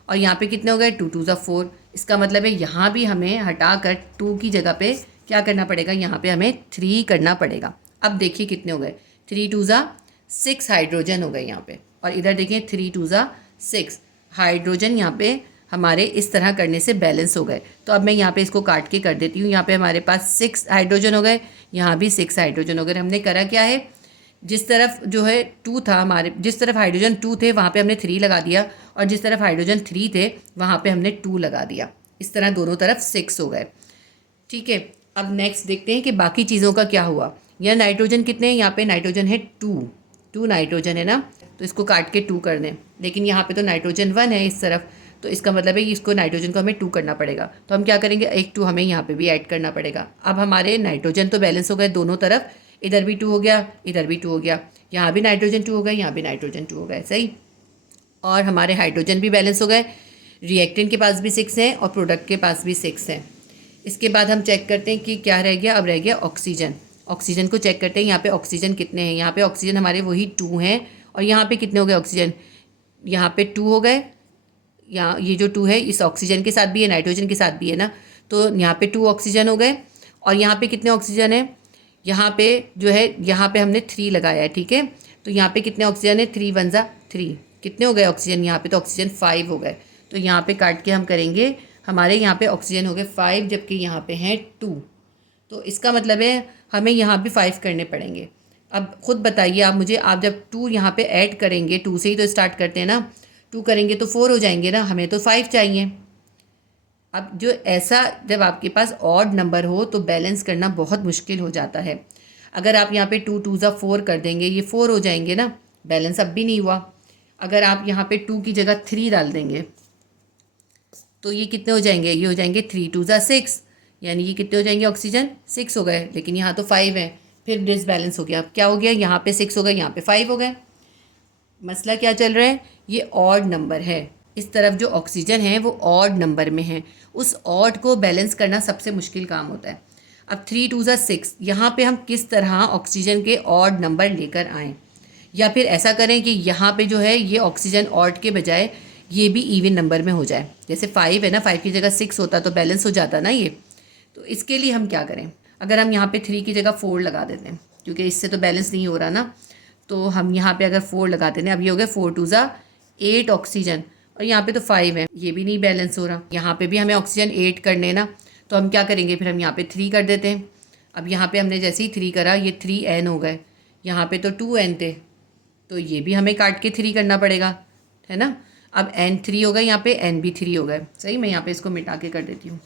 और यहाँ पे कितने हो गए, 2 2 4। इसका मतलब है यहाँ भी हमें हटा कर 2 की जगह पे क्या करना पड़ेगा, यहाँ पे हमें 3 करना पड़ेगा। अब देखिए कितने हो गए, 3 2 6 हाइड्रोजन हो गए यहाँ पे, और इधर देखिए 3 2 6 हाइड्रोजन यहाँ पे हमारे इस तरह करने से बैलेंस हो गए। तो अब मैं यहाँ पे इसको काट के कर देती हूँ। यहाँ पे हमारे पास 6 हाइड्रोजन हो गए, यहाँ भी 6 हाइड्रोजन हो गए। हमने करा क्या है, जिस तरफ जो है 2 था हमारे, जिस तरफ हाइड्रोजन 2 थे वहाँ पे हमने 3 लगा दिया, और जिस तरफ हाइड्रोजन 3 थे वहाँ पे हमने 2 लगा दिया। इस तरह दोनों तरफ 6 हो गए, ठीक है। अब नेक्स्ट देखते हैं कि बाकी चीज़ों का क्या हुआ। यहाँ नाइट्रोजन कितने हैं, यहाँ पे नाइट्रोजन है 2 नाइट्रोजन है ना, तो इसको काट के 2 कर दें। लेकिन यहाँ पे तो नाइट्रोजन 1 है इस तरफ, तो इसका मतलब है कि इसको नाइट्रोजन को हमें 2 करना पड़ेगा। तो हम क्या करेंगे, एक 2 हमें यहाँ पे भी ऐड करना पड़ेगा। अब हमारे नाइट्रोजन तो बैलेंस हो गए दोनों तरफ, इधर भी 2 हो गया, इधर भी 2 हो गया, यहाँ भी नाइट्रोजन 2 हो गए, यहाँ भी नाइट्रोजन 2 हो गए, सही। और हमारे हाइड्रोजन भी बैलेंस हो गए, रिएक्टेंट के पास भी 6 हैं और प्रोडक्ट के पास भी 6 हैं। इसके बाद हम चेक करते हैं कि क्या रह गया, अब रह गया ऑक्सीजन। ऑक्सीजन को चेक करते हैं, यहाँ पे ऑक्सीजन कितने हैं, यहाँ पे ऑक्सीजन हमारे वही 2 हैं, और यहाँ पे कितने हो गए ऑक्सीजन, यहाँ पे 2 हो गए। यहाँ ये जो 2 है इस ऑक्सीजन के साथ भी है, नाइट्रोजन के साथ भी है ना, तो यहाँ पे 2 ऑक्सीजन हो गए। और यहाँ पे कितने ऑक्सीजन है, यहाँ पे जो है, यहाँ पे हमने 3 लगाया है, ठीक है। तो यहाँ पे कितने ऑक्सीजन है, 3 1 3, कितने हो गए ऑक्सीजन, यहाँ पे तो ऑक्सीजन 5 हो गए। तो यहाँ पे काट के हम करेंगे, हमारे यहाँ पे ऑक्सीजन हो गए 5, जबकि यहाँ पे हैं 2। तो इसका मतलब है हमें यहाँ भी 5 करने पड़ेंगे। अब खुद बताइए आप मुझे, आप जब 2 यहाँ पे ऐड करेंगे, 2 से ही तो स्टार्ट करते हैं ना, 2 करेंगे तो 4 हो जाएंगे ना, हमें तो 5 चाहिए। अब जो ऐसा जब आपके पास ऑड नंबर हो तो बैलेंस करना बहुत मुश्किल हो जाता है। अगर आप यहाँ पे 2 2 4 कर देंगे, ये 4 हो जाएंगे ना, बैलेंस अब भी नहीं हुआ। अगर आप यहाँ पे 2 की जगह 3 डाल देंगे तो ये कितने हो जाएंगे, ये हो जाएंगे 3 2 6, यानी ये कितने हो जाएंगे ऑक्सीजन, 6 हो गए। लेकिन यहाँ तो 5 है, फिर डिसबैलेंस हो गया। अब क्या हो गया, यहाँ पे 6 हो गए, यहाँ पे 5 हो गए। मसला क्या चल रहा है, ये ऑड नंबर है। इस तरफ जो ऑक्सीजन है वो ऑड नंबर में है, उस ऑड को बैलेंस करना सबसे मुश्किल काम होता है। अब 3 2 6, यहाँ पे हम किस तरह ऑक्सीजन के ऑड नंबर लेकर आएँ, या फिर ऐसा करें कि यहाँ पे जो है ये ऑक्सीजन ऑड के बजाय ये भी इवन नंबर में हो जाए। जैसे 5 है ना, 5 की जगह 6 होता तो बैलेंस हो जाता ना ये। तो इसके लिए हम क्या करें, अगर हम यहाँ पे 3 की जगह 4 लगा देते हैं, क्योंकि इससे तो बैलेंस नहीं हो रहा ना, तो हम यहाँ पे अगर 4 लगा देते हैं, अब ये हो गया 4 2 8 ऑक्सीजन, और यहाँ पे तो 5 है, ये भी नहीं बैलेंस हो रहा। यहाँ पे भी हमें ऑक्सीजन 8 करने ना, तो हम क्या करेंगे, फिर हम यहाँ पे 3 कर देते हैं। अब यहाँ पे हमने जैसे ही 3 करा, ये 3n हो गए, यहाँ पे तो 2n थे, तो ये भी हमें काट के 3 करना पड़ेगा, है ना। अब n 3 हो गए, यहाँ पे n भी 3 हो गए, सही। मैं यहाँ पे इसको मिटा के कर देती हूँ।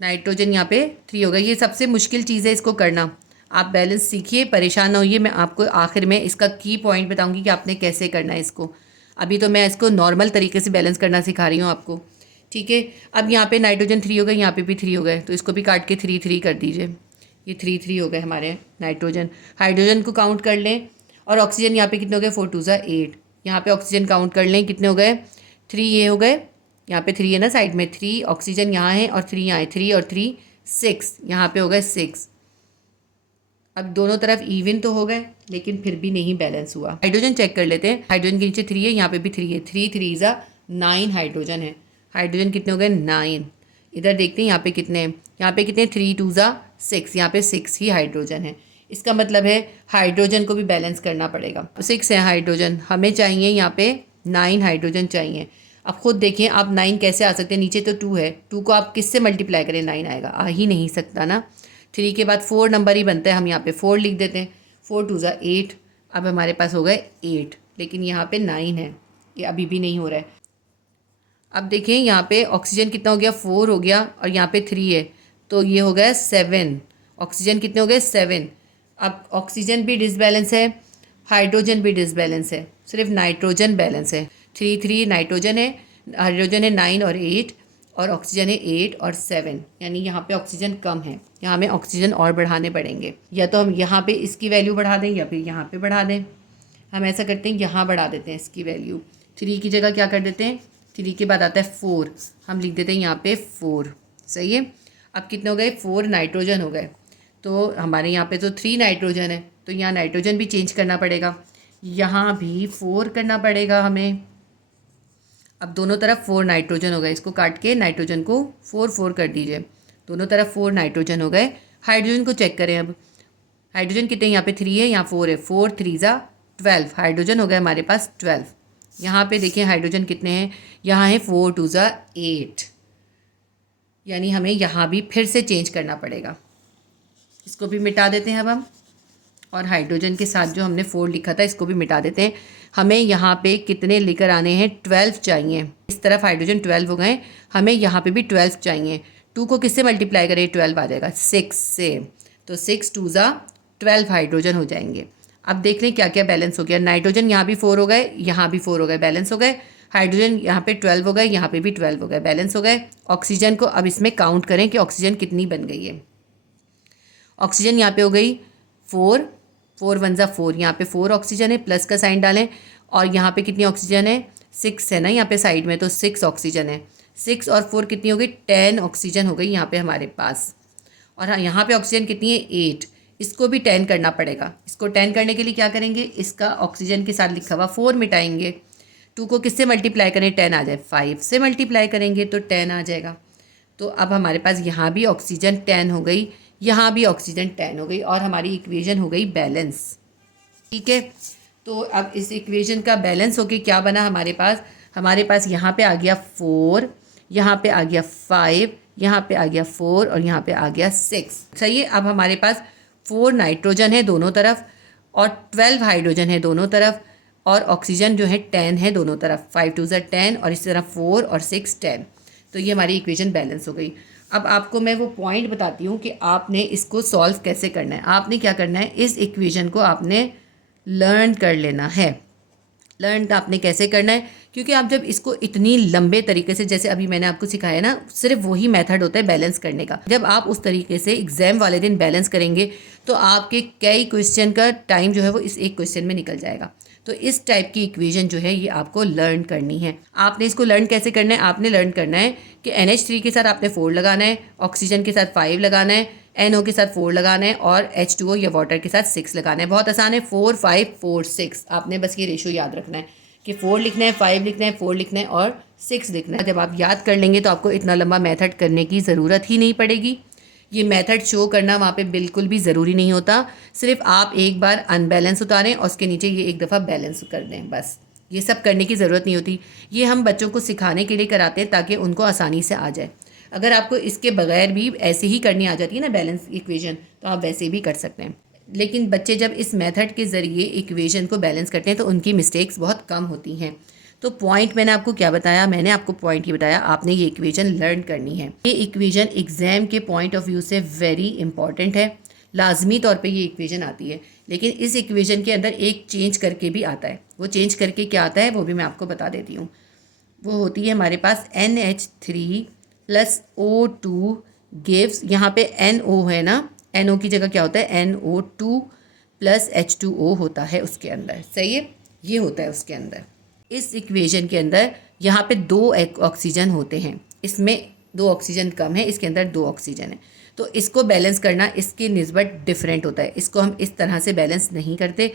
नाइट्रोजन यहाँ पे 3 हो गए। ये सबसे मुश्किल चीज़ है इसको करना। आप बैलेंस सीखिए, परेशान ना होइए। मैं आपको आखिर में इसका की पॉइंट बताऊंगी कि आपने कैसे करना है इसको। अभी तो मैं इसको नॉर्मल तरीके से बैलेंस करना सिखा रही हूँ आपको, ठीक है। अब यहाँ पे नाइट्रोजन 3 हो गए, यहाँ पे भी 3 हो गए, तो इसको भी काट के 3 3 कर दीजिए। ये 3 3 हो गए हमारे नाइट्रोजन। हाइड्रोजन को काउंट कर लें, और ऑक्सीजन यहाँ पे कितने हो गए, 4 2 8। यहाँ पे ऑक्सीजन काउंट कर लें, कितने हो गए, 3 ये हो गए, यहाँ पे 3 है ना साइड में, 3 ऑक्सीजन यहाँ है और 3 यहाँ है, 3 और 3 6, यहाँ पे हो गए 6। अब दोनों तरफ इवन तो हो गए, लेकिन फिर भी नहीं बैलेंस हुआ। हाइड्रोजन चेक कर लेते हैं। हाइड्रोजन के नीचे 3 है, यहाँ पे भी 3 है। 3 3 ज़ा 9 हाइड्रोजन है। हाइड्रोजन कितने हो गए? 9। इधर देखते हैं यहाँ पे कितने हैं। यहाँ पे कितने? 3 2 ज़ा 6। यहाँ पे 6 ही हाइड्रोजन है। इसका मतलब है हाइड्रोजन को भी बैलेंस करना पड़ेगा। 6 है हाइड्रोजन, हमें चाहिए यहाँ पे 9 हाइड्रोजन चाहिए। अब खुद देखिए आप 9 कैसे आ सकते हैं, नीचे तो 2 है, 2 को आप किससे मल्टीप्लाई करें 9 आएगा? आ ही नहीं सकता ना। 3 के बाद 4 नंबर ही बनता है, हम यहाँ पे 4 लिख देते हैं। 4 2 ज़ा 8। अब हमारे पास हो गए 8, लेकिन यहाँ पे 9 है, ये अभी भी नहीं हो रहा है। अब देखिए यहाँ पे ऑक्सीजन कितना हो गया? 4 हो गया, और यहाँ पे 3 है, तो ये हो गया 7। ऑक्सीजन कितने हो गए? 7। अब ऑक्सीजन भी डिसबैलेंस है, हाइड्रोजन भी डिसबैलेंस है, सिर्फ नाइट्रोजन बैलेंस है। 3 3 नाइट्रोजन है, हाइड्रोजन है 9 और 8, और ऑक्सीजन है 8 और 7, यानी यहाँ पे ऑक्सीजन कम है। यहाँ हमें ऑक्सीजन और बढ़ाने पड़ेंगे, या तो हम यहाँ पे इसकी वैल्यू बढ़ा दें या फिर यहाँ पे बढ़ा दें। हम ऐसा करते हैं, यहाँ बढ़ा देते हैं इसकी वैल्यू। 3 की जगह क्या कर देते हैं? 3 के बाद आता है 4, हम लिख देते हैं यहाँ पे 4। सही है। अब कितने हो गए? 4 नाइट्रोजन हो गए। तो हमारे यहाँ पे तो 3 नाइट्रोजन है, तो यहाँ नाइट्रोजन भी चेंज करना पड़ेगा, यहाँ भी 4 करना पड़ेगा हमें। अब दोनों तरफ 4 नाइट्रोजन हो गए, इसको काट के नाइट्रोजन को 4 4 कर दीजिए। दोनों तरफ 4 नाइट्रोजन हो गए। हाइड्रोजन को चेक करें अब। हाइड्रोजन कितने? यहाँ पे 3 है, यहाँ 4 है। 4 3 ज़ा 12, हाइड्रोजन हो गए हमारे पास 12। यहाँ पे देखिए हाइड्रोजन कितने हैं? यहाँ है 4 2 ज़ा 8, यानी हमें यहाँ भी फिर से चेंज करना पड़ेगा। इसको भी मिटा देते हैं अब हम, और हाइड्रोजन के साथ जो हमने 4 लिखा था इसको भी मिटा देते हैं। हमें यहाँ पे कितने लेकर आने हैं? 12 चाहिए। इस तरफ हाइड्रोजन 12 हो गए, हमें यहाँ पे भी 12 चाहिए। 2 को किससे मल्टीप्लाई करें? 12 आ जाएगा 6 से, तो 6 2 ज़ा 12 हाइड्रोजन हो जाएंगे। अब देख लें क्या क्या बैलेंस हो गया। नाइट्रोजन यहाँ भी 4 हो गए, यहाँ भी 4 हो गए, बैलेंस हो गए। हाइड्रोजन यहाँ पे 12 हो गए, यहाँ पे भी 12 हो गए, बैलेंस हो गए। ऑक्सीजन को अब इसमें काउंट करें कि ऑक्सीजन कितनी बन गई है। ऑक्सीजन यहाँ पे हो गई 4, 4 1 ज़ा 4, यहाँ पे 4 ऑक्सीजन है, प्लस का साइन डालें। और यहाँ पे कितनी ऑक्सीजन है? 6 है ना यहाँ पे साइड में, तो 6 ऑक्सीजन है। 6 और 4 कितनी हो गई? 10 ऑक्सीजन हो गई यहाँ पे हमारे पास। और हाँ, यहाँ पे ऑक्सीजन कितनी है? 8। इसको भी 10 करना पड़ेगा। इसको 10 करने के लिए क्या करेंगे? इसका ऑक्सीजन के साथ लिखा हुआ 4 मिटाएंगे। 2 को किससे मल्टीप्लाई करें? 10 आ जाए, 5 से मल्टीप्लाई करेंगे तो 10 आ जाएगा। तो अब हमारे पास यहाँ भी ऑक्सीजन 10 हो गई, यहाँ भी ऑक्सीजन 10 हो गई, और हमारी इक्वेशन हो गई बैलेंस। ठीक है, तो अब इस इक्वेशन का बैलेंस होके क्या बना हमारे पास? हमारे पास यहाँ पे आ गया 4, यहाँ पे आ गया 5, यहाँ पे आ गया 4, और यहाँ पे आ गया 6। सही है। अब हमारे पास 4 नाइट्रोजन है दोनों तरफ, और 12 हाइड्रोजन है दोनों तरफ, और ऑक्सीजन जो है 10 है दोनों तरफ। 5 2 ज़ा 10, और इस तरफ 4 और 6 10। तो ये हमारी इक्वेशन बैलेंस हो गई। अब आपको मैं वो पॉइंट बताती हूँ कि आपने इसको सॉल्व कैसे करना है। आपने क्या करना है? इस इक्वेशन को आपने लर्न कर लेना है। लर्न आपने कैसे करना है? क्योंकि आप जब इसको इतनी लंबे तरीके से, जैसे अभी मैंने आपको सिखाया ना, सिर्फ वही मेथड होता है बैलेंस करने का। जब आप उस तरीके से एग्जाम वाले दिन बैलेंस करेंगे तो आपके कई क्वेश्चन का टाइम जो है वो इस एक क्वेश्चन में निकल जाएगा। तो इस टाइप की इक्वेशन जो है ये आपको लर्न करनी है। आपने इसको लर्न कैसे करना है? आपने लर्न करना है कि NH3 के साथ आपने 4 लगाना है, ऑक्सीजन के साथ 5 लगाना है, NO के साथ 4 लगाना है, और H2O या वाटर के साथ 6 लगाना है। बहुत आसान है, 4 5 4 6। आपने बस ये रेशो याद रखना है कि 4 लिखना है, 5 लिखना है, 4 लिखना है और 6 लिखना है। जब आप याद कर लेंगे तो आपको इतना लंबा मेथड करने की ज़रूरत ही नहीं पड़ेगी। ये मेथड शो करना वहाँ पे बिल्कुल भी ज़रूरी नहीं होता। सिर्फ आप एक बार अनबैलेंस उतारें और उसके नीचे ये एक दफ़ा बैलेंस कर दें, बस। ये सब करने की ज़रूरत नहीं होती। ये हम बच्चों को सिखाने के लिए कराते हैं ताकि उनको आसानी से आ जाए। अगर आपको इसके बगैर भी ऐसे ही करनी आ जाती है ना बैलेंस इक्वेशन, तो आप वैसे भी कर सकते हैं। लेकिन बच्चे जब इस मेथड के ज़रिए इक्वेशन को बैलेंस करते हैं तो उनकी मिस्टेक्स बहुत कम होती हैं। तो पॉइंट मैंने आपको क्या बताया? मैंने आपको पॉइंट ये बताया, आपने ये इक्वेशन लर्न करनी है। ये इक्वेशन एग्जाम के पॉइंट ऑफ व्यू से वेरी इंपॉर्टेंट है। लाजमी तौर पे ये इक्वेशन आती है, लेकिन इस इक्वेशन के अंदर एक चेंज करके भी आता है। वो चेंज करके क्या आता है वो भी मैं आपको बता देती हूँ। वो होती है हमारे पास NH3 + O2 गिव्स, यहाँ पे NO है ना, NO की जगह क्या होता है? NO2 + H2O होता है उसके अंदर। सही है, ये होता है उसके अंदर। इस इक्वेशन के अंदर यहाँ पे 2 ऑक्सीजन होते हैं, इसमें 2 ऑक्सीजन कम है, इसके अंदर 2 ऑक्सीजन है। तो इसको बैलेंस करना इसकी निस्बत डिफरेंट होता है, इसको हम इस तरह से बैलेंस नहीं करते,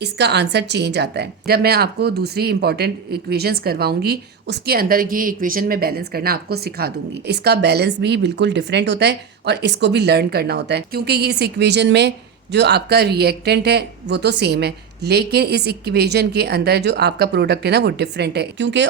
इसका आंसर चेंज आता है। जब मैं आपको दूसरी इंपॉर्टेंट इक्वेशंस करवाऊंगी उसके अंदर ये इक्वेशन में बैलेंस करना आपको सिखा दूंगी। इसका बैलेंस भी बिल्कुल डिफरेंट होता है और इसको भी लर्न करना होता है, क्योंकि ये इस इक्वेशन में जो आपका रिएक्टेंट है वो तो सेम है, लेकिन इस इक्वेशन के अंदर जो आपका प्रोडक्ट है ना वो डिफरेंट है, क्योंकि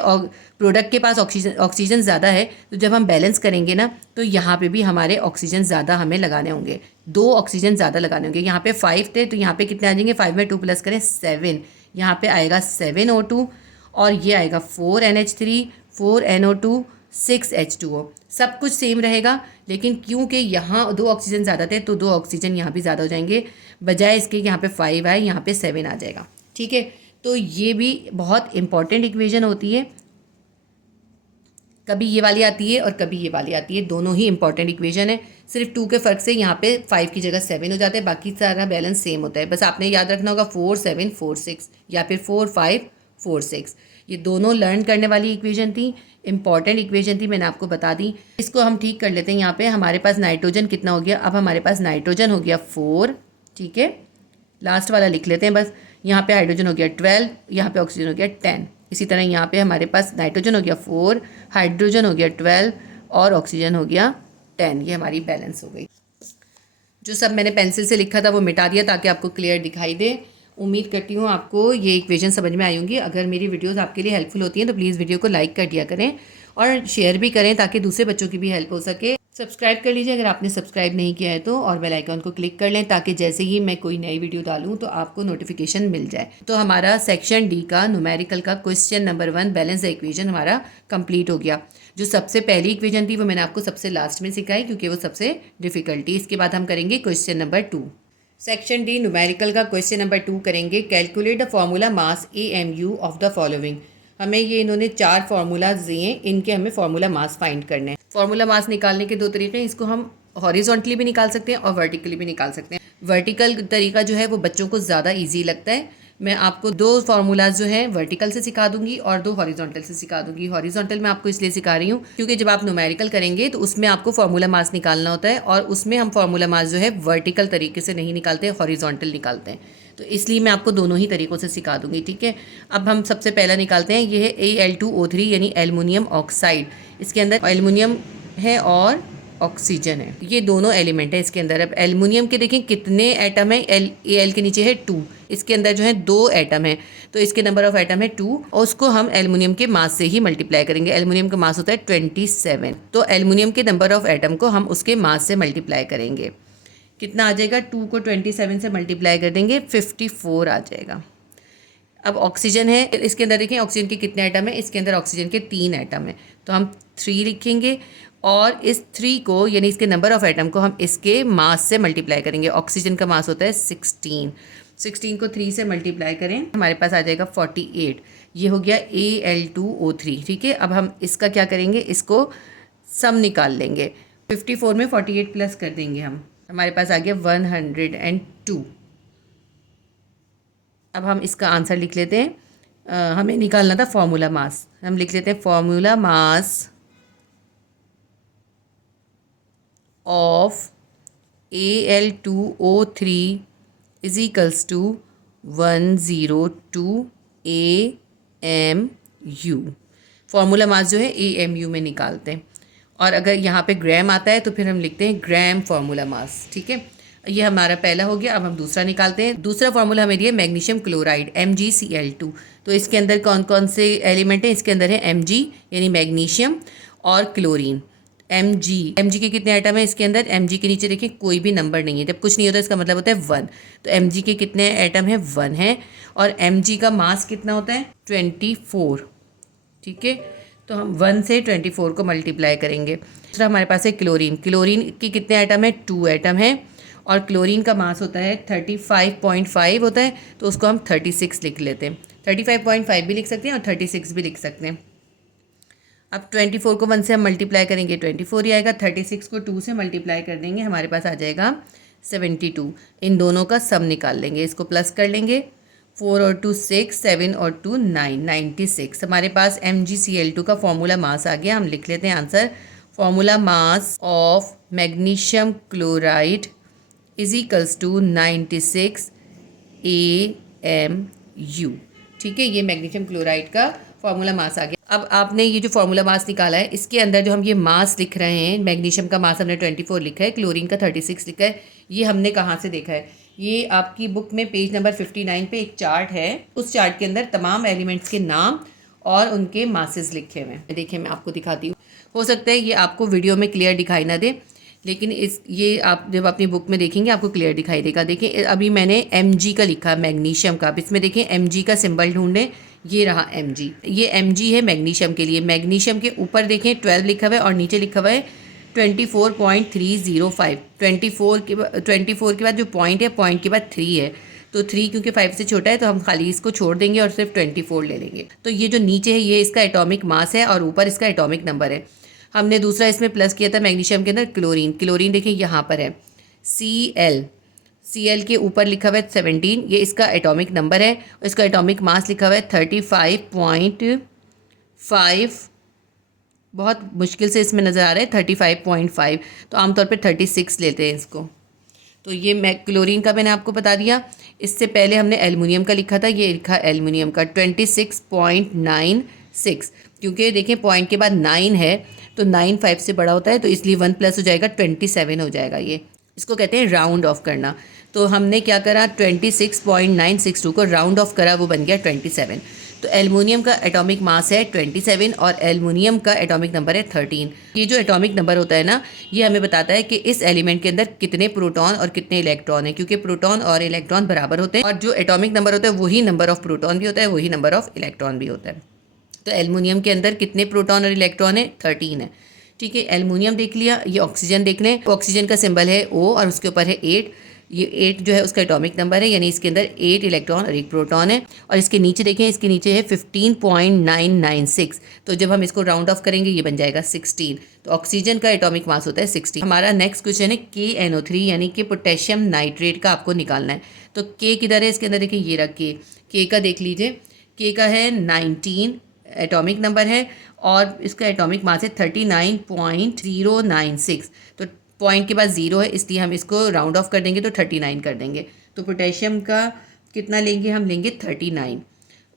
प्रोडक्ट के पास ऑक्सीजन ज़्यादा है। तो जब हम बैलेंस करेंगे ना तो यहाँ पे भी हमारे ऑक्सीजन ज़्यादा हमें लगाने होंगे, 2 ऑक्सीजन ज़्यादा लगाने होंगे। यहाँ पे 5 थे तो यहाँ पे कितने आ जाएंगे, 5 में 2 प्लस करें 7, यहाँ पे आएगा 7O2 और ये आएगा 4NH3, 4NO2, 6H2O। सब कुछ सेम रहेगा, लेकिन क्योंकि यहाँ 2 ऑक्सीजन ज़्यादा थे तो 2 ऑक्सीजन यहाँ भी ज़्यादा हो जाएंगे, बजाय इसके यहाँ पे 5 आए यहाँ पे 7 आ जाएगा। ठीक है, तो ये भी बहुत इंपॉर्टेंट इक्वेशन होती है, कभी ये वाली आती है और कभी ये वाली आती है, दोनों ही इंपॉर्टेंट इक्वेशन है। सिर्फ 2 के फ़र्क से यहाँ पे 5 की जगह 7 हो जाता है, बाकी सारा बैलेंस सेम होता है। बस आपने याद रखना होगा 4 7 4 6 या फिर 4 5 4 6, ये दोनों लर्न करने वाली इक्वेशन थी, इंपॉर्टेंट इक्वेशन थी, मैंने आपको बता दी। इसको हम ठीक कर लेते हैं। यहाँ पे हमारे पास नाइट्रोजन कितना हो गया, अब हमारे पास नाइट्रोजन हो गया 4, ठीक है, लास्ट वाला लिख लेते हैं बस। यहाँ पे हाइड्रोजन हो गया 12, यहाँ पे ऑक्सीजन हो गया 10। इसी तरह यहाँ पे हमारे पास नाइट्रोजन हो गया 4, हाइड्रोजन हो गया 12 और ऑक्सीजन हो गया 10। ये हमारी बैलेंस हो गई। जो सब मैंने पेंसिल से लिखा था वो मिटा दिया ताकि आपको क्लियर दिखाई दे। उम्मीद करती हूँ आपको ये इक्वेशन समझ में आई होंगी। अगर मेरी वीडियोस आपके लिए हेल्पफुल होती हैं तो प्लीज़ वीडियो को लाइक कर दिया करें और शेयर भी करें ताकि दूसरे बच्चों की भी हेल्प हो सके। सब्सक्राइब कर लीजिए अगर आपने सब्सक्राइब नहीं किया है तो, और बेल आइकन को क्लिक कर लें ताकि जैसे ही मैं कोई नई वीडियो डालूं तो आपको नोटिफिकेशन मिल जाए। तो हमारा सेक्शन डी का न्यूमेरिकल का question number 1 balance the equation हमारा कंप्लीट हो गया। जो सबसे पहली इक्वेशन थी वो मैंने आपको सबसे लास्ट में सिखाई क्योंकि वो सबसे डिफिकल्ट थी। इसके बाद हम करेंगे question number 2। Section D numerical का क्वेश्चन नंबर 2 करेंगे। Calculate the formula mass AMU of the following. हमें ये इन्होंने 4 फार्मूलाज दिए हैं, इनके हमें फार्मूला मास फाइंड करने हैं। फार्मूला मास निकालने के 2 तरीके हैं, इसको हम हॉरिजॉन्टली भी निकाल सकते हैं और वर्टिकली भी निकाल सकते हैं। वर्टिकल तरीका जो है वो बच्चों को ज़्यादा ईजी लगता है। मैं आपको 2 फार्मूलाज जो है वर्टिकल से सिखा दूंगी और 2 हॉरिजॉन्टल से सिखा दूंगी। हॉरिजॉन्टल मैं आपको इसलिए सिखा रही हूँ क्योंकि जब आप न्यूमेरिकल करेंगे तो उसमें आपको फार्मूला मास निकालना होता है और उसमें हम फार्मूला मास जो है वर्टिकल तरीके से नहीं निकालते, हॉरिजॉन्टल निकालते हैं। तो इसलिए मैं आपको दोनों ही तरीक़ों से सिखा दूंगी। ठीक है, अब हम सबसे पहला निकालते हैं। ये है Al2O3 यानी एल्युमिनियम ऑक्साइड। इसके अंदर एल्युमिनियम है और ऑक्सीजन है, ये दोनों एलिमेंट है इसके अंदर। अब एल्युमिनियम के देखें कितने एटम है, Al के नीचे है 2, इसके अंदर जो है 2 एटम है तो इसके नंबर ऑफ एटम है 2 और उसको हम एल्युमिनियम के मास से ही मल्टीप्लाई करेंगे। एल्युमिनियम का मास होता है 27, तो एल्युमिनियम के नंबर ऑफ एटम को हम उसके मास से मल्टीप्लाई करेंगे। कितना आ जाएगा, 2 को 27 से मल्टीप्लाई कर देंगे 54 आ जाएगा। अब ऑक्सीजन है, इसके अंदर देखें ऑक्सीजन के कितने एटम है, इसके अंदर ऑक्सीजन के 3 एटम है तो हम 3 लिखेंगे और इस 3 को यानी इसके नंबर ऑफ एटम को हम इसके मास से मल्टीप्लाई करेंगे। ऑक्सीजन का मास होता है 16 को 3 से मल्टीप्लाई करें हमारे पास आ जाएगा 48। ये हो गया Al2O3। ठीक है, अब हम इसका क्या करेंगे, इसको सम निकाल लेंगे। 54 में 48 प्लस कर देंगे हम, हमारे पास आ गया 102। अब हम इसका आंसर लिख लेते हैं। हमें निकालना था फॉर्मूला मास, हम लिख लेते हैं formula mass of Al2O3 is equals to 102 AMU। Formula mass जो है AMU में निकालते हैं और अगर यहाँ पे ग्राम आता है तो फिर हम लिखते हैं ग्राम फॉर्मूला मास। ठीक है, ये हमारा पहला हो गया। अब हम दूसरा निकालते हैं। दूसरा फार्मूला हमें दिया मैग्नीशियम क्लोराइड MgCl2। तो इसके अंदर कौन कौन से एलिमेंट हैं, इसके अंदर है Mg यानी मैग्नीशियम और क्लोरीन। Mg के कितने आइटम है इसके अंदर, Mg के नीचे देखिए कोई भी नंबर नहीं है, जब कुछ नहीं होता इसका मतलब होता है 1। तो Mg के कितने आइटम है, 1 है और Mg का मास कितना होता है 24। ठीक है, तो हम 1 से 24 को मल्टीप्लाई करेंगे। दूसरा हमारे पास है क्लोरीन। क्लोरीन के कितने आइटम है, 2 आइटम है और क्लोरीन का मास होता है 35.5 होता है तो उसको हम 36 लिख लेते हैं। 35.5 भी लिख सकते हैं और 36 भी लिख सकते हैं। अब 24 को 1 से हम मल्टीप्लाई करेंगे 24 ही आएगा। 36 को 2 से मल्टीप्लाई कर देंगे, हमारे पास आ जाएगा 72। इन दोनों का सम निकाल लेंगे, इसको प्लस कर लेंगे। 4 और 2 6, 7 और 2 9, 96। हमारे पास MgCl2 का फॉर्मूला मास आ गया। हम लिख लेते हैं answer formula mass of magnesium chloride is equals to 96 AMU। ठीक है, ये मैग्नीशियम क्लोराइड का फॉर्मूला मास आ गया। अब आपने ये जो फॉर्मूला मास निकाला है, इसके अंदर जो हम ये मास लिख रहे हैं, मैग्नीशियम का मास हमने 24 लिखा है, क्लोरीन का 36 लिखा है। ये हमने कहाँ से देखा है? ये आपकी बुक में पेज नंबर 59 पे एक चार्ट है, उस चार्ट के अंदर तमाम एलिमेंट्स के नाम और उनके मासेस लिखे हुए हैं। देखिए मैं आपको दिखाती हूँ, हो सकता है ये आपको वीडियो में क्लियर दिखाई ना दे, लेकिन ये आप जब अपनी बुक में देखेंगे आपको क्लियर दिखाई देगा। देखिए अभी मैंने Mg का लिखा, मैग्नीशियम का। अब इसमें देखिए Mg का सिंबल ढूंढें, ये रहा Mg। ये Mg है मैग्नीशियम के लिए। मैग्नीशियम के ऊपर देखें 12 लिखा हुआ है और नीचे लिखा हुआ है 24.305। 24 के बाद जो पॉइंट है, पॉइंट के बाद 3 है, तो 3 क्योंकि 5 से छोटा है तो हम खाली इसको छोड़ देंगे और सिर्फ 24 ले लेंगे। तो ये जो नीचे है ये इसका एटॉमिक मास है और ऊपर इसका एटॉमिक नंबर है। हमने दूसरा इसमें प्लस किया था मैग्नीशियम के अंदर क्लोरीन। क्लोरीन देखिए यहाँ पर है Cl के ऊपर लिखा हुआ है 17, ये इसका एटॉमिक नंबर है और इसका एटॉमिक मास लिखा हुआ है 35.5। बहुत मुश्किल से इसमें नज़र आ रहा है 35.5, तो आमतौर पे 36 लेते हैं इसको। तो ये क्लोरीन का मैंने आपको बता दिया। इससे पहले हमने एल्युमिनियम का लिखा था, ये लिखा एल्युमिनियम का 26.96, क्योंकि देखें पॉइंट के बाद 9 है तो 9 5 से बड़ा होता है, तो इसलिए 1 प्लस हो जाएगा 27 हो जाएगा। ये इसको कहते हैं राउंड ऑफ करना। तो हमने क्या करा, 26.962 को राउंड ऑफ करा, वो बन गया 27। तो एल्युमिनियम का एटॉमिक मास है 27 और एल्युमिनियम का एटॉमिक नंबर है 13। ये जो एटॉमिक नंबर होता है ना, ये हमें बताता है कि इस एलिमेंट के अंदर कितने प्रोटॉन और कितने इलेक्ट्रॉन है, क्योंकि प्रोटॉन और इलेक्ट्रॉन बराबर होते हैं और जो एटॉमिक नंबर होता है वही नंबर ऑफ प्रोटॉन भी होता है, वही नंबर ऑफ इलेक्ट्रॉन भी होता है। तो एल्युमिनियम के अंदर कितने प्रोटॉन और इलेक्ट्रॉन है? 13 है। ठीक है, एल्युमिनियम देख लिया। ये ऑक्सीजन देख लें, ऑक्सीजन का सिंबल है O और उसके ऊपर है 8। ये 8 जो है उसका एटॉमिक नंबर है, यानी इसके अंदर 8 इलेक्ट्रॉन और 1 प्रोटॉन है। और इसके नीचे देखें, इसके नीचे है 15.996, तो जब हम इसको राउंड ऑफ करेंगे ये बन जाएगा 16। तो ऑक्सीजन का एटॉमिक मास होता है 16। हमारा नेक्स्ट क्वेश्चन है KNO3 यानी कि पोटेशियम नाइट्रेट का आपको निकालना है। तो K किधर है? इसके अंदर देखिए ये रख K का देख लीजिए, K का है 19 एटॉमिक नंबर है और इसका एटॉमिक मास है 39.096। तो पॉइंट के बाद 0 है, इसलिए हम इसको राउंड ऑफ कर देंगे तो 39 कर देंगे। तो पोटेशियम का कितना लेंगे? हम लेंगे 39।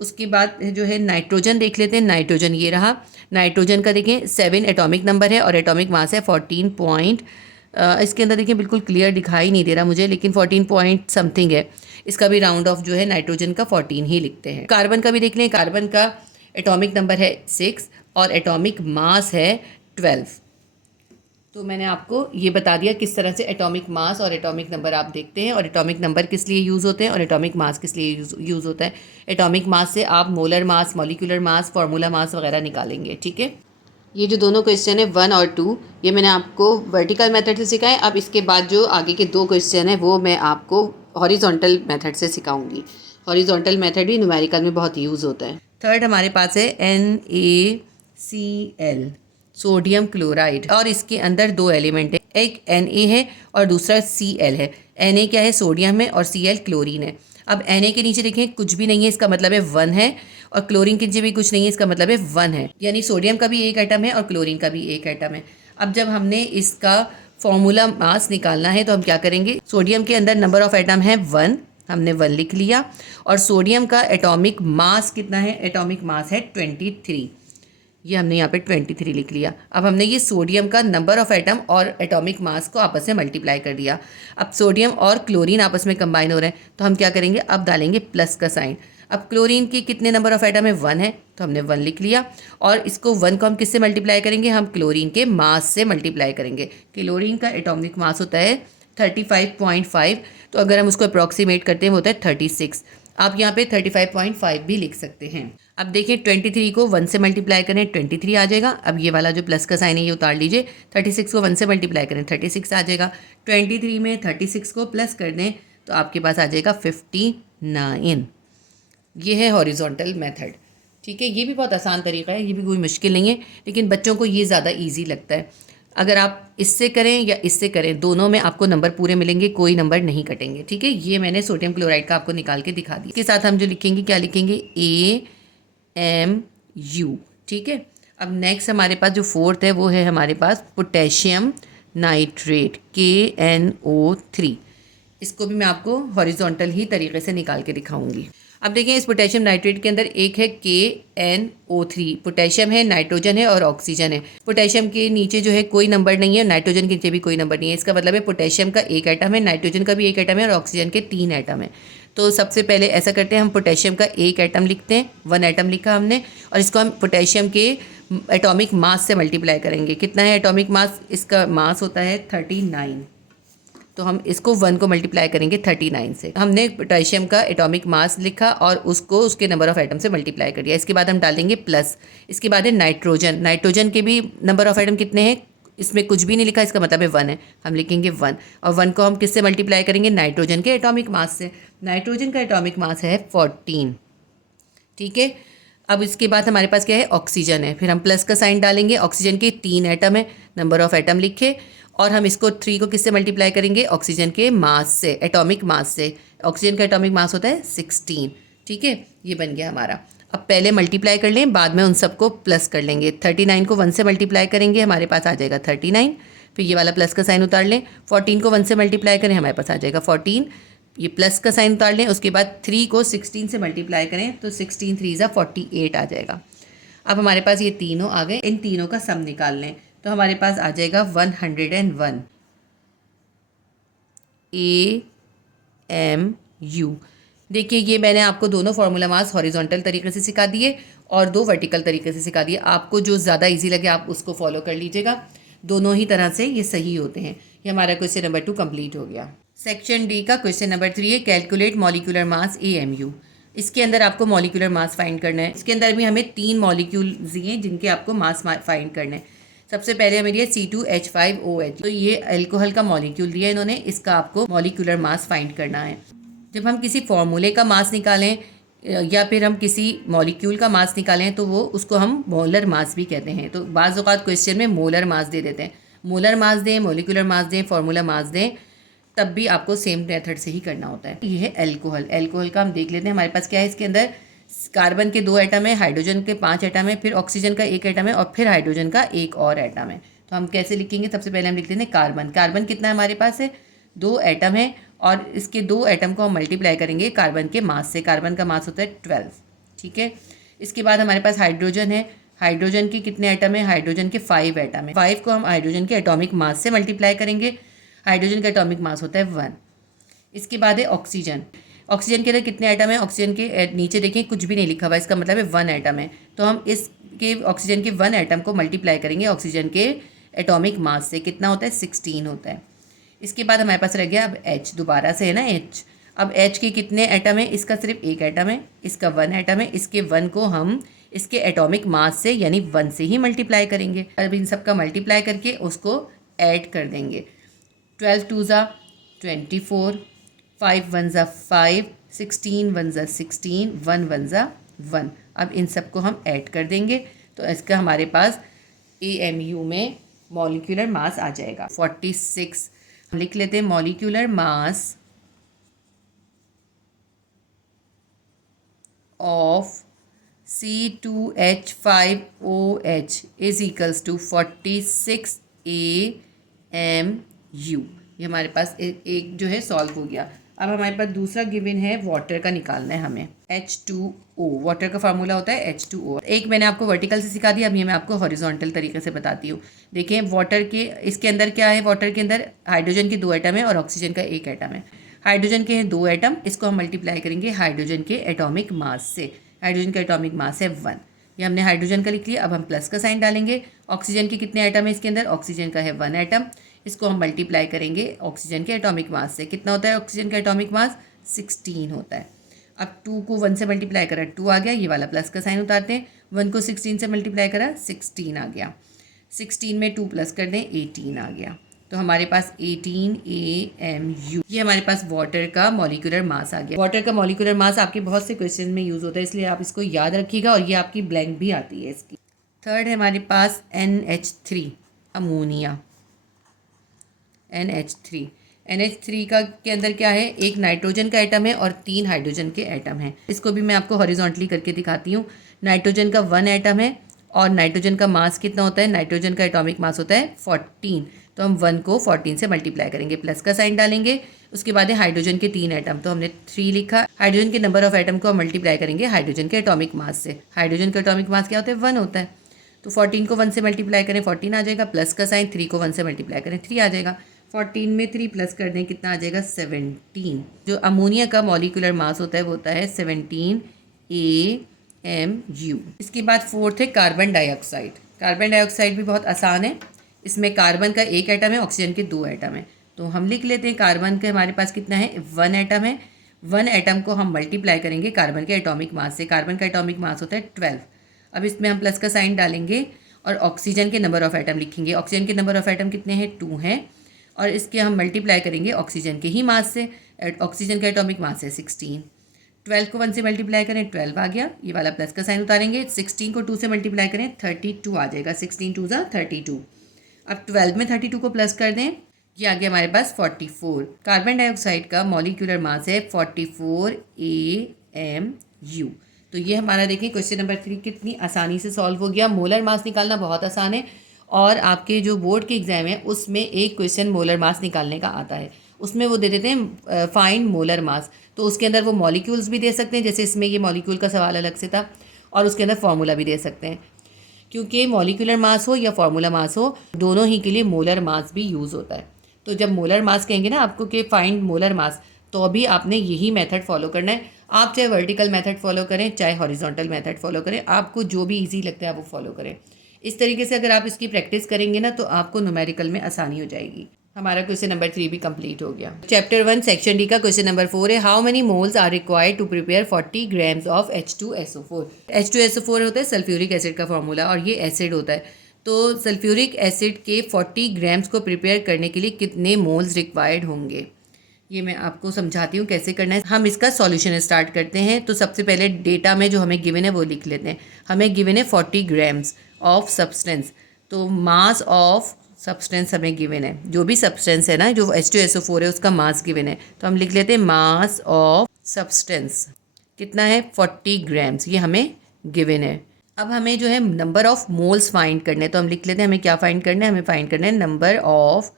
उसके बाद जो है नाइट्रोजन देख लेते हैं। नाइट्रोजन ये रहा। नाइट्रोजन का देखें 7 एटॉमिक नंबर है और एटॉमिक मास है 14 इसके अंदर देखिए बिल्कुल क्लियर दिखाई नहीं दे रहा मुझे, लेकिन 14 पॉइंट समथिंग है। इसका भी राउंड ऑफ जो है नाइट्रोजन का 14 ही लिखते हैं। कार्बन का भी देख लें। कार्बन का एटॉमिक नंबर है 6 और एटॉमिक मास है 12। तो मैंने आपको ये बता दिया किस तरह से एटॉमिक मास और एटॉमिक नंबर आप देखते हैं और एटॉमिक नंबर किस लिए यूज़ होते हैं और एटॉमिक मास किस लिए यूज़ होता है। एटॉमिक मास से आप molar mass, molecular mass, formula mass वगैरह निकालेंगे। ठीक है, ये जो दोनों क्वेश्चन है 1 और 2 ये मैंने आपको वर्टिकल मेथड से सिखाए। अब इसके बाद जो आगे के 2 क्वेश्चन है वो मैं आपको हॉरिजॉन्टल मेथड से सिखाऊंगी। हॉरिजॉन्टल मेथड भी न्यूमेरिकल में बहुत यूज़ होता है। थर्ड हमारे पास है NaCl, सोडियम क्लोराइड, और इसके अंदर 2 एलिमेंट है, एक Na है और दूसरा Cl है। Na क्या है? सोडियम है और Cl क्लोरीन है। अब Na के नीचे देखें कुछ भी नहीं है, इसका मतलब है 1 है, और क्लोरीन के नीचे भी कुछ नहीं है, इसका मतलब है 1 है, यानी सोडियम का भी एक एटम है और क्लोरीन का भी एक एटम है। अब जब हमने इसका फॉर्मूला मास निकालना है तो हम क्या करेंगे? सोडियम के अंदर नंबर ऑफ एटम है 1, हमने 1 लिख लिया, और सोडियम का एटॉमिक मास कितना है? एटॉमिक मास है 23, ये हमने यहाँ पे 23 लिख लिया। अब हमने ये सोडियम का नंबर ऑफ एटम और एटॉमिक मास को आपस में मल्टीप्लाई कर दिया। अब सोडियम और क्लोरीन आपस में कंबाइन हो रहे हैं, तो हम क्या करेंगे? अब डालेंगे प्लस का साइन। अब क्लोरीन के कितने नंबर ऑफ एटम है? 1 है, तो हमने 1 लिख लिया, और इसको 1 को हम किससे मल्टीप्लाई करेंगे? हम क्लोरीन के मास से मल्टीप्लाई करेंगे। क्लोरीन का एटॉमिक मास होता है 35.5, तो अगर हम उसको अप्रॉक्सीमेट करते हैं वो होता है 36। आप यहाँ पे 35.5 भी लिख सकते हैं। अब देखिए 23 को 1 से मल्टीप्लाई करें 23 आ जाएगा। अब ये वाला जो प्लस का साइन है ये उतार लीजिए, 36 को 1 से मल्टीप्लाई करें 36 आ जाएगा। 23 में 36 को प्लस कर दें तो आपके पास आ जाएगा 59। ये है हॉरिजॉन्टल मेथड। ठीक है, ये भी बहुत आसान तरीका है, ये भी कोई मुश्किल नहीं है, लेकिन बच्चों को ये ज़्यादा ईजी लगता है। अगर आप इससे करें या इससे करें, दोनों में आपको नंबर पूरे मिलेंगे, कोई नंबर नहीं कटेंगे। ठीक है, ये मैंने सोडियम क्लोराइड का आपको निकाल के दिखा दिया। इसके साथ हम जो लिखेंगे क्या लिखेंगे? AMU। ठीक है, अब नेक्स्ट हमारे पास जो फोर्थ है वो है हमारे पास पोटेशियम नाइट्रेट KNO3। इसको भी मैं आपको हॉरिजॉन्टल ही तरीके से निकाल के दिखाऊंगी। अब देखिए इस पोटेशियम नाइट्रेट के अंदर एक है KNO3, पोटेशियम है, नाइट्रोजन है और ऑक्सीजन है। पोटेशियम के नीचे जो है कोई नंबर नहीं है, नाइट्रोजन के नीचे भी कोई नंबर नहीं है। इसका मतलब है पोटेशियम का एक एटम है, नाइट्रोजन का भी एक एटम है और ऑक्सीजन के 3 एटम है। तो सबसे पहले ऐसा करते हैं, हम पोटेशियम का एक एटम लिखते हैं, 1 एटम लिखा हमने, और इसको हम पोटेशियम के एटॉमिक मास से मल्टीप्लाई करेंगे। कितना है एटॉमिक मास? इसका मास होता है 39, तो हम इसको 1 को मल्टीप्लाई करेंगे 39 से। हमने पोटेशियम का एटॉमिक मास लिखा और उसको उसके नंबर ऑफ एटम से मल्टीप्लाई कर दिया। इसके बाद हम डालेंगे प्लस। इसके बाद है नाइट्रोजन। नाइट्रोजन के भी नंबर ऑफ एटम कितने हैं? इसमें कुछ भी नहीं लिखा, इसका मतलब है 1 है, हम लिखेंगे 1। और 1 को हम किससे मल्टीप्लाई करेंगे? नाइट्रोजन के एटॉमिक मास से। नाइट्रोजन का एटॉमिक मास है 14, ठीक है। अब इसके बाद हमारे पास क्या है? ऑक्सीजन है। फिर हम प्लस का साइन डालेंगे। ऑक्सीजन के 3 एटम है, नंबर ऑफ एटम लिखे, और हम इसको 3 को किससे मल्टीप्लाई करेंगे? ऑक्सीजन के मास से, एटॉमिक मास से। ऑक्सीजन का एटॉमिक मास होता है 16, ठीक है। ये बन गया हमारा। अब पहले मल्टीप्लाई कर लें, बाद में उन सबको प्लस कर लेंगे। 39 को 1 से मल्टीप्लाई करेंगे, हमारे पास आ जाएगा 39। फिर ये वाला प्लस का साइन उतार लें। 14 को 1 से मल्टीप्लाई करें, हमारे पास आ जाएगा 14। ये प्लस का साइन उतार लें। उसके बाद 3 को 16 से मल्टीप्लाई करें तो 16 3 ज़ा 48 आ जाएगा। अब हमारे पास ये तीनों आ गए, इन तीनों का सम निकाल लें तो हमारे पास आ जाएगा 101 AMU। देखिए ये मैंने आपको दोनों फार्मूला मास हॉरिजॉन्टल तरीके से सिखा दिए और 2 वर्टिकल तरीके से सिखा दिए। आपको जो ज़्यादा इजी लगे आप उसको फॉलो कर लीजिएगा, दोनों ही तरह से ये सही होते हैं। ये हमारा क्वेश्चन नंबर 2 कंप्लीट हो गया। सेक्शन डी का क्वेश्चन नंबर 3 है कैलकुलेट मॉलिक्यूलर मास AMU। इसके अंदर आपको मॉलिक्यूलर मास फाइंड करना है। इसके अंदर भी हमें 3 मॉलिक्यूल दिए जिनके आपको मास फाइंड करने हैं। सबसे पहले हमें दिया C2H5OH, तो ये अल्कोहल का मॉलिक्यूल दिया इन्होंने, इसका आपको मॉलिक्यूलर मास फाइंड करना है। जब हम किसी फॉर्मूले का मास निकालें या फिर हम किसी मॉलिक्यूल का मास निकालें तो वो उसको हम मोलर मास भी कहते हैं। तो बाज़ औक़ात क्वेश्चन में मोलर मास दे देते हैं। मोलर मास दें, मॉलिक्यूलर मास दें, फार्मूला मास दें, तब भी आपको सेम मेथड से ही करना होता है। ये है अल्कोहल। अल्कोहल का हम देख लेते हैं, हमारे पास क्या है इसके अंदर? कार्बन के 2 एटम है, हाइड्रोजन के 5 एटम है, फिर ऑक्सीजन का 1 एटम है और फिर हाइड्रोजन का 1 और एटम है। तो हम कैसे लिखेंगे? सबसे पहले हम लिख लेते हैं कार्बन। कार्बन कितना है हमारे पास है? 2 एटम है और इसके 2 एटम को हम मल्टीप्लाई करेंगे कार्बन के मास से। कार्बन का मास होता है 12, ठीक है। इसके बाद हमारे पास हाइड्रोजन है। हाइड्रोजन के कितने एटम है? हाइड्रोजन के 5 एटम है। 5 को हम हाइड्रोजन के एटॉमिक मास से मल्टीप्लाई करेंगे। हाइड्रोजन का एटॉमिक मास होता है 1। इसके बाद है ऑक्सीजन। ऑक्सीजन के अंदर कितने एटम है? ऑक्सीजन के नीचे देखें कुछ भी नहीं लिखा हुआ, इसका मतलब है 1 एटम है। तो हम इसके ऑक्सीजन के 1 एटम को मल्टीप्लाई करेंगे ऑक्सीजन के एटॉमिक मास से। कितना होता है? 16 होता है। इसके बाद हमारे पास रह गया अब H, दोबारा से है ना H। अब H के कितने एटम है? इसका सिर्फ 1 एटम है, इसका 1 एटम है। इसके 1 को हम इसके एटॉमिक मास से यानी 1 से ही मल्टीप्लाई करेंगे। अब इन सब का मल्टीप्लाई करके उसको ऐड कर देंगे। 12 2 ज़ा 24, 5 1 ज़ा 5, 16 1 ज़ा 16, 1 1 ज़ा 1। अब इन सब को हम ऐड कर देंगे तो इसका हमारे पास AMU में मॉलिक्यूलर मास आ जाएगा 46। हम लिख लेते हैं molecular mass of C2H5OH is equals to 46 AMU। ये हमारे पास एक जो है सॉल्व हो गया। अब हमारे पास दूसरा गिवन है वाटर का निकालना है हमें, H2O। वाटर का फार्मूला होता है H2O। एक मैंने आपको वर्टिकल से सिखा दिया, अब ये मैं आपको हॉरिजॉन्टल तरीके से बताती हूँ। देखें वाटर के इसके अंदर क्या है? वाटर के अंदर हाइड्रोजन के 2 एटम है और ऑक्सीजन का 1 एटम है। हाइड्रोजन के हैं 2 एटम, इसको हम मल्टीप्लाई करेंगे हाइड्रोजन के एटॉमिक मास से। हाइड्रोजन का एटॉमिक मास है 1। ये हमने हाइड्रोजन का लिख लिया। अब हम प्लस का साइन डालेंगे। ऑक्सीजन के कितने एटम है इसके अंदर? ऑक्सीजन का है 1 एटम, इसको हम मल्टीप्लाई करेंगे ऑक्सीजन के एटॉमिक मास से। कितना होता है ऑक्सीजन का एटॉमिक मास? 16 होता है। अब 2 को 1 से मल्टीप्लाई करा 2 आ गया, ये वाला प्लस का साइन उतारते हैं। 1 को 16 से मल्टीप्लाई करा 16 आ गया। 16 में 2 प्लस कर दें 18 आ गया। तो हमारे पास 18 AMU। ये हमारे पास वाटर का मॉलिक्यूलर मास आ गया। वाटर का मॉलिक्यूलर मास आपके बहुत से क्वेश्चन में यूज़ होता है, इसलिए आप इसको याद रखिएगा और ये आपकी ब्लैंक भी आती है इसकी। थर्ड है हमारे पास NH3 अमोनिया। NH3 का के अंदर क्या है? एक नाइट्रोजन का एटम है और 3 हाइड्रोजन के एटम हैं। इसको भी मैं आपको हॉरिजॉन्टली करके दिखाती हूँ। नाइट्रोजन का 1 एटम है और नाइट्रोजन का मास कितना होता है, नाइट्रोजन का एटॉमिक मास होता है 14। तो हम 1 को 14 से मल्टीप्लाई करेंगे, प्लस का साइन डालेंगे। उसके बाद है हाइड्रोजन के 3 एटम, तो हमने 3 लिखा। हाइड्रोजन के नंबर ऑफ एटम को हम मल्टीप्लाई करेंगे हाइड्रोजन के एटॉमिक मास से। हाइड्रोजन का एटॉमिक मास क्या होता है, 1 होता है। तो 14 को 1 से मल्टीप्लाई करें 14 आ जाएगा, प्लस का साइन 3 को 1 से मल्टीप्लाई करें 3 आ जाएगा। 14 में 3 प्लस कर दें कितना आ जाएगा 17। जो अमोनिया का मॉलिक्यूलर मास होता है वो होता है 17 AMU। इसके बाद फोर्थ है कार्बन डाइऑक्साइड। कार्बन डाइऑक्साइड भी बहुत आसान है। इसमें कार्बन का 1 एटम है, ऑक्सीजन के 2 एटम है। तो हम लिख लेते हैं कार्बन के हमारे पास कितना है 1 एटम है। 1 एटम को हम मल्टीप्लाई करेंगे कार्बन के एटॉमिक मास से। कार्बन का एटॉमिक मास होता है 12। अब इसमें हम प्लस का साइन डालेंगे और ऑक्सीजन के नंबर ऑफ एटम लिखेंगे। ऑक्सीजन के नंबर ऑफ एटम कितने हैं 2 हैं, और इसके हम मल्टीप्लाई करेंगे ऑक्सीजन के ही मास से। ऑक्सीजन का एटॉमिक मास है 16। 12 को 1 से मल्टीप्लाई करें 12 आ गया, ये वाला प्लस का साइन उतारेंगे। 16 को 2 से मल्टीप्लाई करें 32 आ जाएगा, 16 2 ज़ा 32। अब 12 में 32 को प्लस कर दें, ये आ गया हमारे पास 44। कार्बन डाइऑक्साइड का मॉलिक्यूलर मास है 44 AMU। तो ये हमारा देखिए क्वेश्चन नंबर 3 कितनी आसानी से सॉल्व हो गया। मोलर मास निकालना बहुत आसान है, और आपके जो बोर्ड के एग्जाम है उसमें एक क्वेश्चन मोलर मास निकालने का आता है। उसमें वो दे देते हैं फाइंड मोलर मास, तो उसके अंदर वो मॉलिक्यूल्स भी दे सकते हैं, जैसे इसमें ये मॉलिक्यूल का सवाल अलग से था, और उसके अंदर फॉर्मूला भी दे सकते हैं। क्योंकि मॉलिक्यूलर मास हो या फॉर्मूला मास हो, दोनों ही के लिए मोलर मास भी यूज़ होता है। तो जब मोलर मास कहेंगे ना आपको कि फाइंड मोलर मास, तो भी आपने यही मेथड फॉलो करना है। आप चाहे वर्टिकल मेथड फॉलो करें चाहे हॉरिजॉन्टल मेथड फॉलो करें, आपको जो भी ईजी लगता है आप वो फॉलो करें। इस तरीके से अगर आप इसकी प्रैक्टिस करेंगे ना तो आपको न्यूमेरिकल में आसानी हो जाएगी। हमारा क्वेश्चन नंबर 3 भी कंप्लीट हो गया। चैप्टर 1 सेक्शन डी का क्वेश्चन नंबर 4 है, how many moles are required to prepare 40 grams of H2SO4। H2SO4 होता है सल्फ्यूरिक एसिड का फॉर्मूला, और ये एसिड होता है। तो सल्फ्यूरिक एसिड के 40 ग्राम्स को प्रिपेयर करने के लिए कितने मोल्स रिक्वायर्ड होंगे, ये मैं आपको समझाती हूँ कैसे करना है। हम इसका सॉल्यूशन स्टार्ट करते हैं। तो सबसे पहले डेटा में जो हमें गिवन है वो लिख लेते हैं। हमें गिवन है 40 ग्राम्स ऑफ सब्सटेंस, तो मास ऑफ सब्सटेंस हमें गिवन है। जो भी सब्सटेंस है ना, जो H2SO4 है उसका मास गिवन है, तो हम लिख लेते हैं मास ऑफ सब्सटेंस कितना है 40 ग्राम्स, ये हमें गिवन है। अब हमें जो है नंबर ऑफ मोल्स फाइंड करने हैं, तो हम लिख लेते हैं हमें क्या फाइंड करना है, हमें फाइंड करना है नंबर ऑफ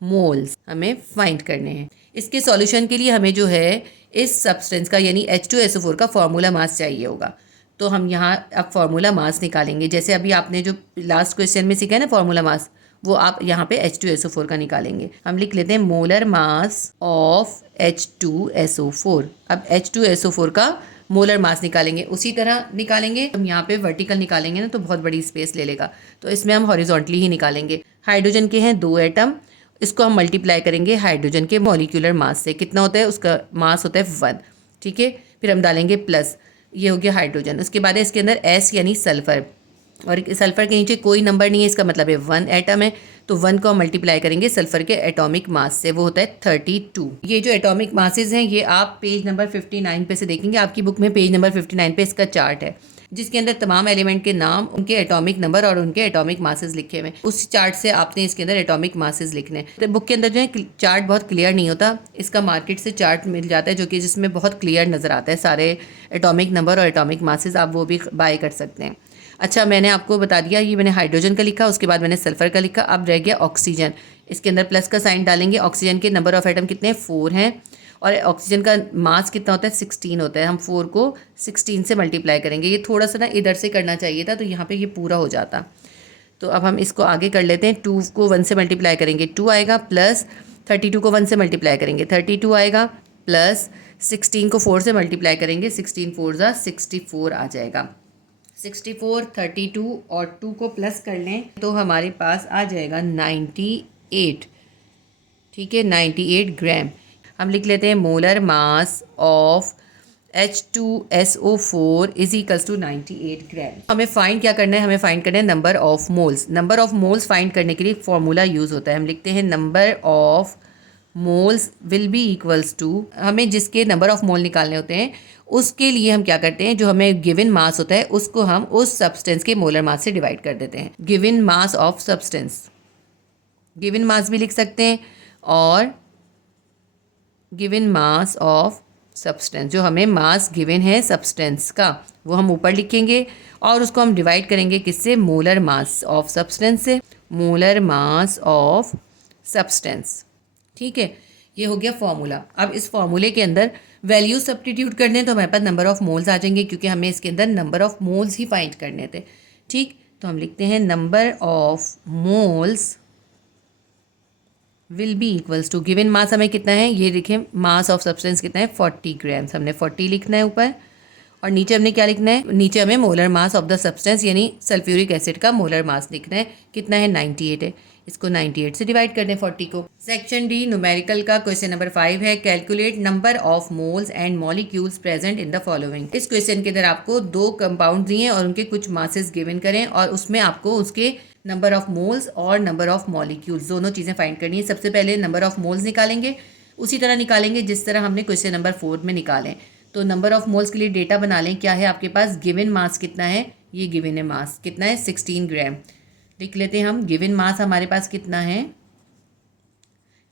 मोल्स हमें फाइंड करने हैं। इसके सॉल्यूशन के लिए हमें जो है इस सब्सटेंस का यानी H2SO4 का फार्मूला मास चाहिए होगा। तो हम यहाँ अब फार्मूला मास निकालेंगे। जैसे अभी आपने जो लास्ट क्वेश्चन में सीखा है ना फार्मूला मास, वो आप यहाँ पे H2SO4 का निकालेंगे। हम लिख लेते हैं मोलर मास ऑफ H2SO4। अब H2SO4 का मोलर मास निकालेंगे, उसी तरह निकालेंगे। हम यहाँ पे वर्टिकल निकालेंगे ना तो बहुत बड़ी स्पेस ले लेगा, तो इसमें हम हॉरिजॉन्टली ही निकालेंगे। हाइड्रोजन के हैं 2 एटम, इसको हम मल्टीप्लाई करेंगे हाइड्रोजन के मॉलिक्यूलर मास से। कितना होता है उसका मास होता है 1, ठीक है। फिर हम डालेंगे प्लस, ये हो गया हाइड्रोजन। उसके बाद है इसके अंदर S यानी सल्फर, और सल्फर के नीचे कोई नंबर नहीं है, इसका मतलब है 1 एटम है। तो 1 को हम मल्टीप्लाई करेंगे सल्फर के एटॉमिक मास से, वो होता है 32। ये जो एटॉमिक मासेस हैं ये आप पेज नंबर 59 पे से देखेंगे। आपकी बुक में पेज नंबर 59 पे इसका चार्ट है, जिसके अंदर तमाम एलिमेंट के नाम, उनके एटॉमिक नंबर और उनके एटॉमिक मासेस लिखे हुए हैं। उस चार्ट से आपने इसके अंदर एटॉमिक मासेस लिखने हैं। तो बुक के अंदर जो है चार्ट बहुत क्लियर नहीं होता, इसका मार्केट से चार्ट मिल जाता है जो कि जिसमें बहुत क्लियर नज़र आता है सारे एटॉमिक नंबर और एटॉमिक मासेस, आप वो भी बाय कर सकते हैं। अच्छा, मैंने आपको बता दिया, ये मैंने हाइड्रोजन का लिखा, उसके बाद मैंने सल्फर का लिखा। अब रह गया ऑक्सीजन, इसके अंदर प्लस का साइन डालेंगे। ऑक्सीजन के नंबर ऑफ एटम कितने हैं 4 हैं, और ऑक्सीजन का मास कितना होता है 16 होता है। हम 4 को 16 से मल्टीप्लाई करेंगे। ये थोड़ा सा ना इधर से करना चाहिए था, तो यहाँ पे ये पूरा हो जाता। तो अब हम इसको आगे कर लेते हैं। 2 को 1 से मल्टीप्लाई करेंगे 2 आएगा, प्लस 32 को 1 से मल्टीप्लाई करेंगे 32 आएगा, प्लस 16 को 4 से मल्टीप्लाई करेंगे 16 4 ज़ा 64 आ जाएगा। 64, 32 और 2 को प्लस कर लें तो हमारे पास आ जाएगा 98, ठीक है, 98 ग्राम। हम लिख लेते हैं molar mass of H2SO4 is equals to 98 gram. हमें फाइंड क्या करना है, हमें फाइंड करना है number of moles. Number of moles find करने के लिए एक फॉर्मूला यूज़ होता है। हम लिखते हैं number of moles will be equals to, हमें जिसके नंबर ऑफ मोल निकालने होते हैं उसके लिए हम क्या करते हैं, जो हमें गिवन मास होता है उसको हम उस सब्सटेंस के मोलर मास से डिवाइड कर देते हैं। Given mass of substance, given mass भी लिख सकते हैं और गिवन मास ऑफ सब्सटेंस, जो हमें मास गिवन है सब्सटेंस का वो हम ऊपर लिखेंगे और उसको हम डिवाइड करेंगे किससे, मोलर मास ऑफ सब्सटेंस से, मोलर मास ऑफ सब्सटेंस। ठीक है, ये हो गया फॉर्मूला। अब इस फॉर्मूले के अंदर वैल्यू सब्स्टिट्यूट करने तो हमारे पास नंबर ऑफ मोल्स आ जाएंगे, क्योंकि हमें इसके अंदर नंबर ऑफ मोल्स ही फाइंड करने थे। ठीक, तो हम लिखते हैं number of moles will be equals to, given mass हमें कितना है, ये देखें मास ऑफ सब्सटेंस कितना है 40 ग्राम्स, हमने 40 लिखना है ऊपर, और नीचे हमने क्या लिखना है, नीचे हमें molar mass of the substance यानी सल्फ्यूरिक एसिड का मोलर मास लिखना है, कितना है 98 है, इसको 98 से डिवाइड कर दें 40 को। सेक्शन डी न्यूमेरिकल का क्वेश्चन नंबर 5 है, calculate number of moles and molecules present in the following. इस क्वेश्चन के अंदर आपको 2 कंपाउंड दिए हैं और उनके कुछ मासेस गिवन करें और उसमें आपको उसके नंबर ऑफ मोल्स और नंबर ऑफ मॉलिक्यूल्स दोनों चीज़ें फाइंड करनी है। सबसे पहले नंबर ऑफ मोल्स निकालेंगे, उसी तरह निकालेंगे जिस तरह हमने क्वेश्चन नंबर 4 में निकालें। तो नंबर ऑफ मोल्स के लिए डेटा बना लें, क्या है आपके पास, गिवन मास कितना है, ये गिवन है मास कितना है 16 ग्राम, लिख लेते हैं हम। गिवन मास हमारे पास कितना है,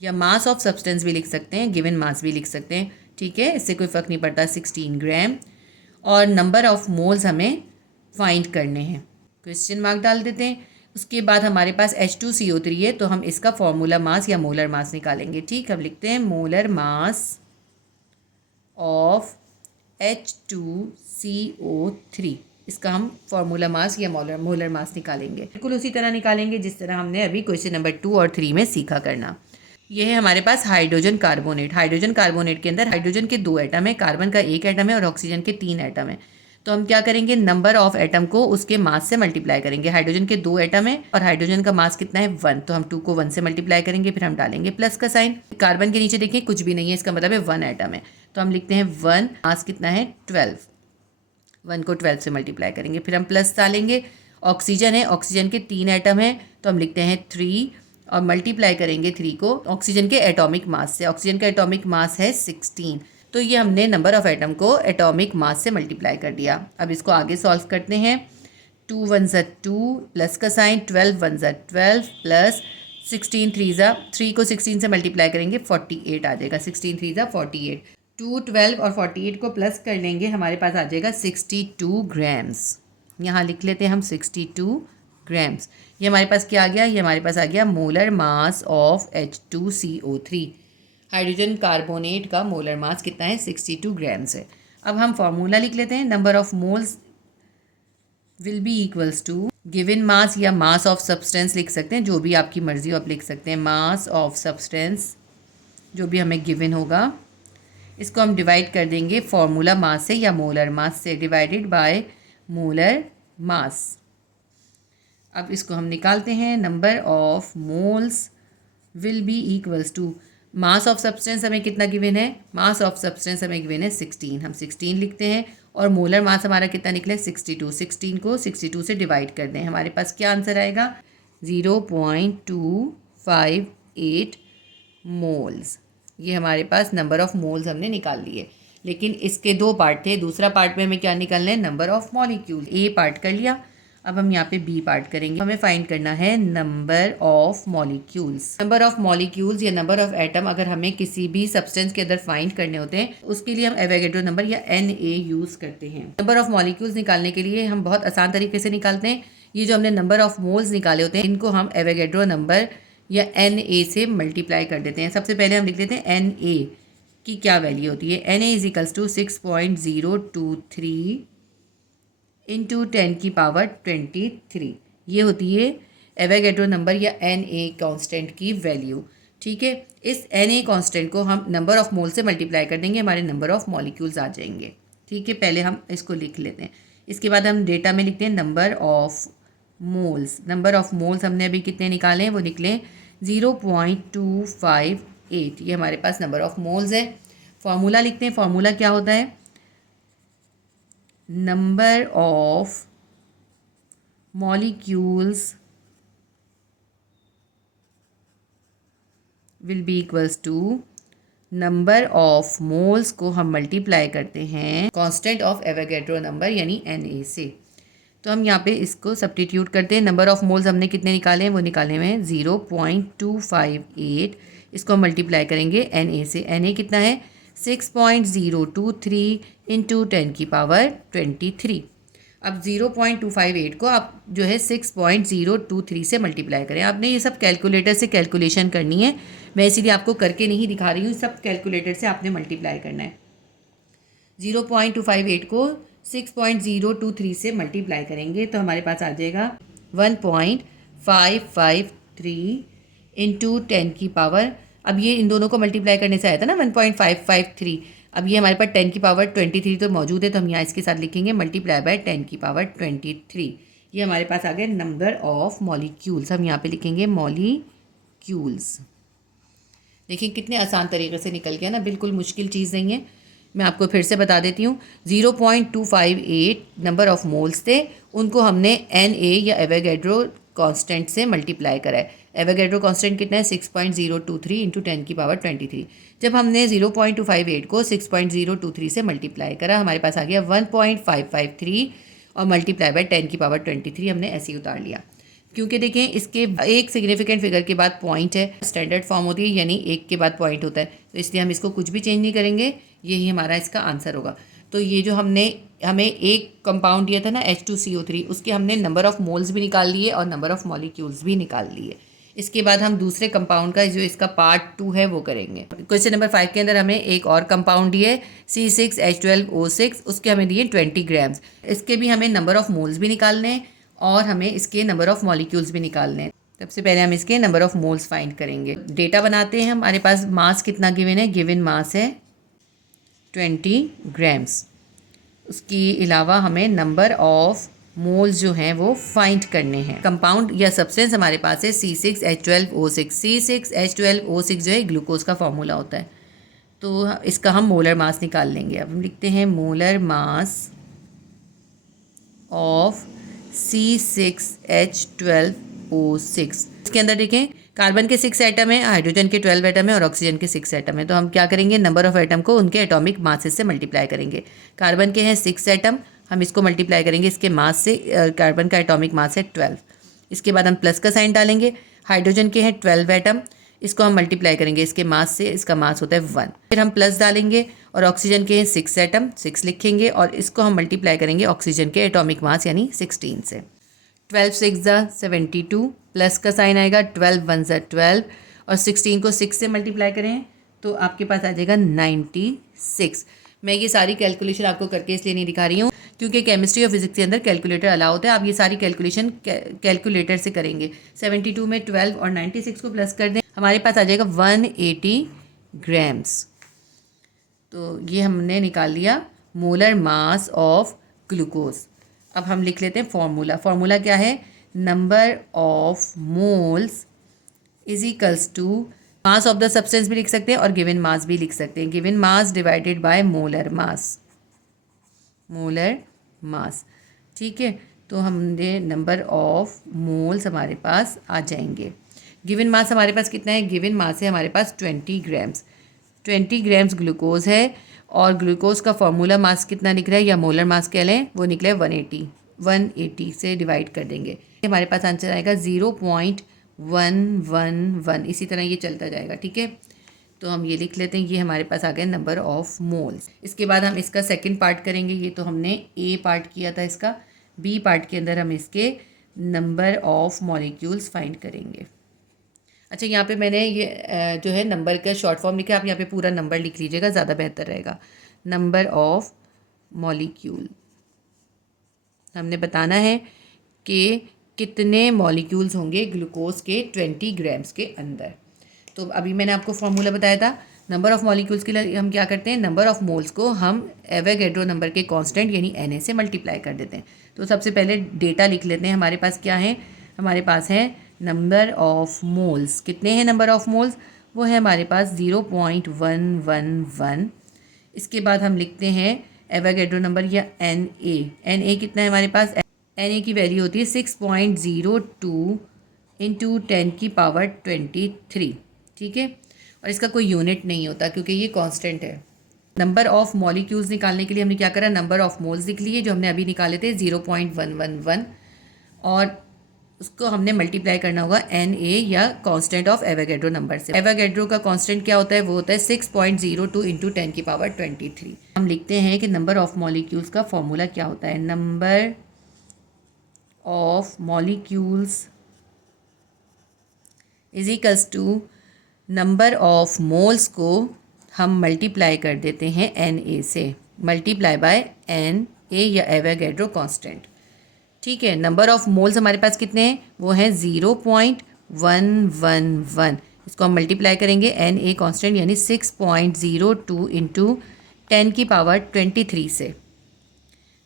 या मास ऑफ सब्सटेंस भी लिख सकते हैं, गिवन मास भी लिख सकते हैं, ठीक है, इससे कोई फ़र्क नहीं पड़ता, 16 ग्राम। और नंबर ऑफ मोल्स हमें फाइंड करने हैं, क्वेश्चन मार्क डाल देते हैं। उसके बाद हमारे पास H2CO3 है, तो हम इसका फॉर्मूला मास या मोलर मास निकालेंगे। ठीक, हम लिखते हैं मोलर मास ऑफ H2CO3, इसका हम फॉर्मूला मास या मोलर मास निकालेंगे, बिल्कुल उसी तरह निकालेंगे जिस तरह हमने अभी क्वेश्चन नंबर 2 और 3 में सीखा करना। यह है हमारे पास हाइड्रोजन कार्बोनेट। हाइड्रोजन कार्बोनेट के अंदर हाइड्रोजन के 2 एटम है, कार्बन का 1 एटम है और ऑक्सीजन के 3 एटम है। तो हम क्या करेंगे, नंबर ऑफ एटम को उसके मास से मल्टीप्लाई करेंगे। हाइड्रोजन के 2 एटम है और हाइड्रोजन का मास कितना है 1, तो हम 2 को 1 से मल्टीप्लाई करेंगे, फिर हम डालेंगे प्लस का साइन। कार्बन के नीचे देखिए कुछ भी नहीं है, इसका मतलब है 1 एटम है, तो हम लिखते हैं 1, मास कितना है 12, 1 को 12 से मल्टीप्लाई करेंगे, फिर हम प्लस डालेंगे। ऑक्सीजन है, ऑक्सीजन के 3 एटम है, तो हम लिखते हैं 3 और मल्टीप्लाई करेंगे 3 को ऑक्सीजन के एटॉमिक मास से। ऑक्सीजन का एटॉमिक मास है 16, तो ये हमने नंबर ऑफ एटम को एटॉमिक मास से मल्टीप्लाई कर दिया। अब इसको आगे सॉल्व करते हैं। 2 1 ज़ा 2 प्लस का साइन, 12 1 ज़ा 12 प्लस 16 3 ज़ा 3 को 16 से मल्टीप्लाई करेंगे 48 आ जाएगा, 16 3 ज़ा 48, 2 12 और 48 को प्लस कर लेंगे, हमारे पास आ जाएगा 62 ग्राम्स। यहाँ लिख लेते हैं हम 62 ग्राम्स। ये हमारे पास क्या आ गया, ये हमारे पास आ गया molar mass of H2CO3। Hydrogen carbonate का मोलर मास कितना है 62 ग्राम्स है। अब हम फॉर्मूला लिख लेते हैं, number of moles will be equals to given mass या मास ऑफ सब्सटेंस लिख सकते हैं, जो भी आपकी मर्जी हो आप लिख सकते हैं, मास ऑफ सब्सटेंस जो भी हमें गिवन होगा, इसको हम डिवाइड कर देंगे फॉर्मूला मास से या मोलर मास से, डिवाइडेड बाय मोलर मास। अब इसको हम निकालते हैं, number of moles will be equals to mass of substance हमें कितना गिवन है, मास ऑफ सब्सटेंस हमें गिवन है 16, हम 16 लिखते हैं, और मोलर मास हमारा कितना निकले 62, 16 को 62 से डिवाइड कर दें, हमारे पास क्या आंसर आएगा 0.258 मोल्स। ये हमारे पास नंबर ऑफ मोल्स हमने निकाल लिए, लेकिन इसके 2 पार्ट थे, दूसरा पार्ट में हमें क्या निकालना है, number of molecule. A part कर लिया, अब हम यहाँ पे बी पार्ट करेंगे, हमें फाइंड करना है number of molecules. Number of molecules या नंबर ऑफ एटम अगर हमें किसी भी सब्सटेंस के अंदर फाइंड करने होते हैं, उसके लिए हम एवोगैड्रो नंबर या Na यूज़ करते हैं। नंबर ऑफ मॉलिक्यूल्स निकालने के लिए हम बहुत आसान तरीके से निकालते हैं। ये जो हमने नंबर ऑफ मोल्स निकाले होते हैं, इनको हम एवोगैड्रो नंबर या Na से मल्टीप्लाई कर देते हैं। सबसे पहले हम लिख देते हैं Na की क्या वैल्यू होती है, Na is equals to 6.023 into 10 की पावर 23, ये होती है एवोगैड्रो नंबर या Na कांस्टेंट की वैल्यू। ठीक है, इस Na कांस्टेंट को हम नंबर ऑफ मोल से मल्टीप्लाई कर देंगे, हमारे नंबर ऑफ मॉलिक्यूल्स आ जाएंगे। ठीक है, पहले हम इसको लिख लेते हैं, इसके बाद हम डेटा में लिखते हैं number of moles. Number of moles हमने अभी कितने निकाले हैं, वो निकले 0.258, ये हमारे पास नंबर ऑफ मोल्स है। फॉर्मूला लिखते हैं, फॉर्मूला क्या होता है, number of molecules will be equals to number of moles को हम मल्टीप्लाई करते हैं कांस्टेंट ऑफ एवोगैड्रो नंबर यानी Na से। तो हम यहाँ पे इसको सब्स्टिट्यूट करते हैं, नंबर ऑफ मोल्स हमने कितने निकाले हैं, वो निकाले हुए हैं 0.258, इसको हम मल्टीप्लाई करेंगे Na से। Na कितना है 6.023 इंटू 10⁻23। अब 0.258 को आप जो है 6.023 से मल्टीप्लाई करें। आपने ये सब कैलकुलेटर से कैलकुलेशन करनी है, मैं इसीलिए आपको करके नहीं दिखा रही हूँ, सब कैलकुलेटर से आपने मल्टीप्लाई करना है। 0.258 को 6.023 से मल्टीप्लाई करेंगे तो हमारे पास आ जाएगा 1.553 इंटू 10⁻। अब ये इन दोनों को मल्टीप्लाई करने से आया था ना 1.553। अब ये हमारे पास 10⁻23 तो मौजूद है, तो हम यहाँ इसके साथ लिखेंगे मल्टीप्लाई बाय 10⁻23। ये हमारे पास आ गया नंबर ऑफ मॉलिक्यूल्स। हम यहाँ पे लिखेंगे मॉलिक्यूल्स। देखिए कितने आसान तरीके से निकल गया ना, बिल्कुल मुश्किल चीज़ नहीं है। मैं आपको फिर से बता देती हूँ। 0.258 नंबर ऑफ मोल्स थे, उनको हमने Na या एवोगैड्रो कांस्टेंट से मल्टीप्लाई करा है। एवोगैड्रो कांस्टेंट कितना है 6.023 इंटू 10⁻23। जब हमने 0.258 को 6.023 से मल्टीप्लाई करा, हमारे पास आ गया 1.553 और मल्टीप्लाई बाय 10⁻23 हमने ऐसे ही उतार लिया। क्योंकि देखें इसके एक सिग्निफिकेंट फिगर के बाद पॉइंट है, स्टैंडर्ड फॉर्म होती है, यानी एक के बाद पॉइंट होता है, तो इसलिए हम इसको कुछ भी चेंज नहीं करेंगे, यही हमारा इसका आंसर होगा। तो ये जो हमें एक कंपाउंड दिया था ना H2CO3, उसके हमने नंबर ऑफ मोल्स भी निकाल लिए और नंबर ऑफ मॉलिक्यूल्स भी निकाल लिए। इसके बाद हम दूसरे कंपाउंड का जो इसका पार्ट 2 है वो करेंगे। क्वेश्चन नंबर 5 के अंदर हमें एक और कंपाउंड दिए C6H12O6, उसके हमें दिए 20 ग्राम्स। इसके भी हमें नंबर ऑफ मोल्स भी निकालने हैं और हमें इसके नंबर ऑफ मॉलिक्यूल्स भी निकालने हैं। सबसे पहले हम इसके नंबर ऑफ मोल्स फाइंड करेंगे। डेटा बनाते हैं। हमारे पास मास कितना गिवन है, गिवन मास है 20 ग्राम्स। उसके अलावा हमें नंबर ऑफ मोल्स जो हैं वो फाइंड करने हैं। कंपाउंड या सब्सटेंस हमारे पास है C6H12O6। C6H12O6 जो है ग्लूकोज का फॉर्मूला होता है, तो इसका हम मोलर मास निकाल लेंगे। अब हम लिखते हैं मोलर मास ऑफ C6H12O6। इसके अंदर देखें कार्बन के 6 एटम है, हाइड्रोजन के 12 एटम है और ऑक्सीजन के 6 एटम है। तो हम क्या करेंगे, नंबर ऑफ एटम को उनके एटॉमिक मासेस से मल्टीप्लाई करेंगे। कार्बन के हैं 6 एटम, हम इसको मल्टीप्लाई करेंगे इसके मास से। कार्बन का एटॉमिक मास है 12। इसके बाद हम प्लस का साइन डालेंगे। हाइड्रोजन के हैं 12 एटम, इसको हम मल्टीप्लाई करेंगे इसके मास से, इसका मास होता है 1। फिर हम प्लस डालेंगे और ऑक्सीजन के हैं 6 एटम, 6 लिखेंगे और इसको हम मल्टीप्लाई करेंगे ऑक्सीजन के एटॉमिक मास यानी 16 से। 12 6 72, प्लस का साइन आएगा, 12 1 12 और 16 को 6 से मल्टीप्लाई करें तो आपके पास आ जाएगा 96। मैं ये सारी कैलकुलेशन आपको करके इसलिए नहीं दिखा रही हूँ क्योंकि केमिस्ट्री और फिजिक्स के अंदर कैलकुलेटर अलाउ होता है। आप ये सारी कैलकुलेशन कैलकुलेटर से करेंगे। 72 में 12 और 96 को प्लस कर दें, हमारे पास आ जाएगा 180 ग्राम्स। तो ये हमने निकाल लिया मोलर मास ऑफ ग्लूकोज। अब हम लिख लेते हैं फॉर्मूला। फॉर्मूला क्या है, number of moles is equals to mass of the substance भी लिख सकते हैं और गिवन मास भी लिख सकते हैं। Given mass divided by molar mass, molar mass. ठीक है, तो हमने नंबर ऑफ मोल्स हमारे पास आ जाएंगे। गिवन मास हमारे पास कितना है, गिवन मास है हमारे पास 20 ग्राम्स। 20 ग्राम्स ग्लूकोज है और ग्लूकोज का फॉर्मूला मास कितना निकला है या मोलर मास कह लें, वो निकला है 180 से डिवाइड कर देंगे, हमारे पास आंसर आएगा 0.111। इसी तरह ये चलता जाएगा। ठीक है, तो हम ये लिख लेते हैं, ये हमारे पास आ गया नंबर ऑफ मोल्स। इसके बाद हम इसका सेकंड पार्ट करेंगे। ये तो हमने ए पार्ट किया था, इसका बी पार्ट के अंदर हम इसके नंबर ऑफ मॉलिक्यूल्स फाइंड करेंगे। अच्छा, यहाँ पे मैंने ये जो है नंबर का शॉर्ट फॉर्म लिखा है, आप यहाँ पे पूरा नंबर लिख लीजिएगा, ज़्यादा बेहतर रहेगा। नंबर ऑफ मॉलिक्यूल, हमने बताना है कि कितने मॉलिक्यूल्स होंगे ग्लूकोज के 20 ग्राम्स के अंदर। तो अभी मैंने आपको फॉर्मूला बताया था। नंबर ऑफ मॉलिक्यूल्स के लिए हम क्या करते हैं, नंबर ऑफ मोल्स को हम एवोगैड्रो नंबर के कांस्टेंट यानी Na से मल्टीप्लाई कर देते हैं। तो सबसे पहले डेटा लिख लेते हैं। हमारे पास क्या है, हमारे पास है नंबर ऑफ मोल्स। कितने हैं नंबर ऑफ मोल्स, वो है हमारे पास 0.111। इसके बाद हम लिखते हैं एवोगैड्रो नंबर या Na कितना है हमारे पास, Na की वैल्यू होती है 6.02 इंटू 10⁻23। ठीक है, और इसका कोई यूनिट नहीं होता क्योंकि ये कांस्टेंट है। नंबर ऑफ मॉलिक्यूल्स निकालने के लिए हमने क्या करा, नंबर ऑफ मोल्स लिख लिए जो हमने अभी निकाले थे 0.111 और उसको हमने मल्टीप्लाई करना होगा Na या कांस्टेंट ऑफ एवोगैड्रो नंबर से। एवोगैड्रो का कांस्टेंट क्या होता है, वो होता है 6.02 इंटू 10⁻23। हम लिखते हैं कि नंबर ऑफ मॉलिक्यूल्स का फॉर्मूला क्या होता है, number of molecules is equals to number of moles को हम मल्टीप्लाई कर देते हैं Na से, मल्टीप्लाई बाय Na या एवोगैड्रो कांस्टेंट। ठीक है, नंबर ऑफ मोल्स हमारे पास कितने हैं, वो हैं 0.111। इसको हम मल्टीप्लाई करेंगे Na कांस्टेंट यानी 6.02 इंटू 10⁻23 से।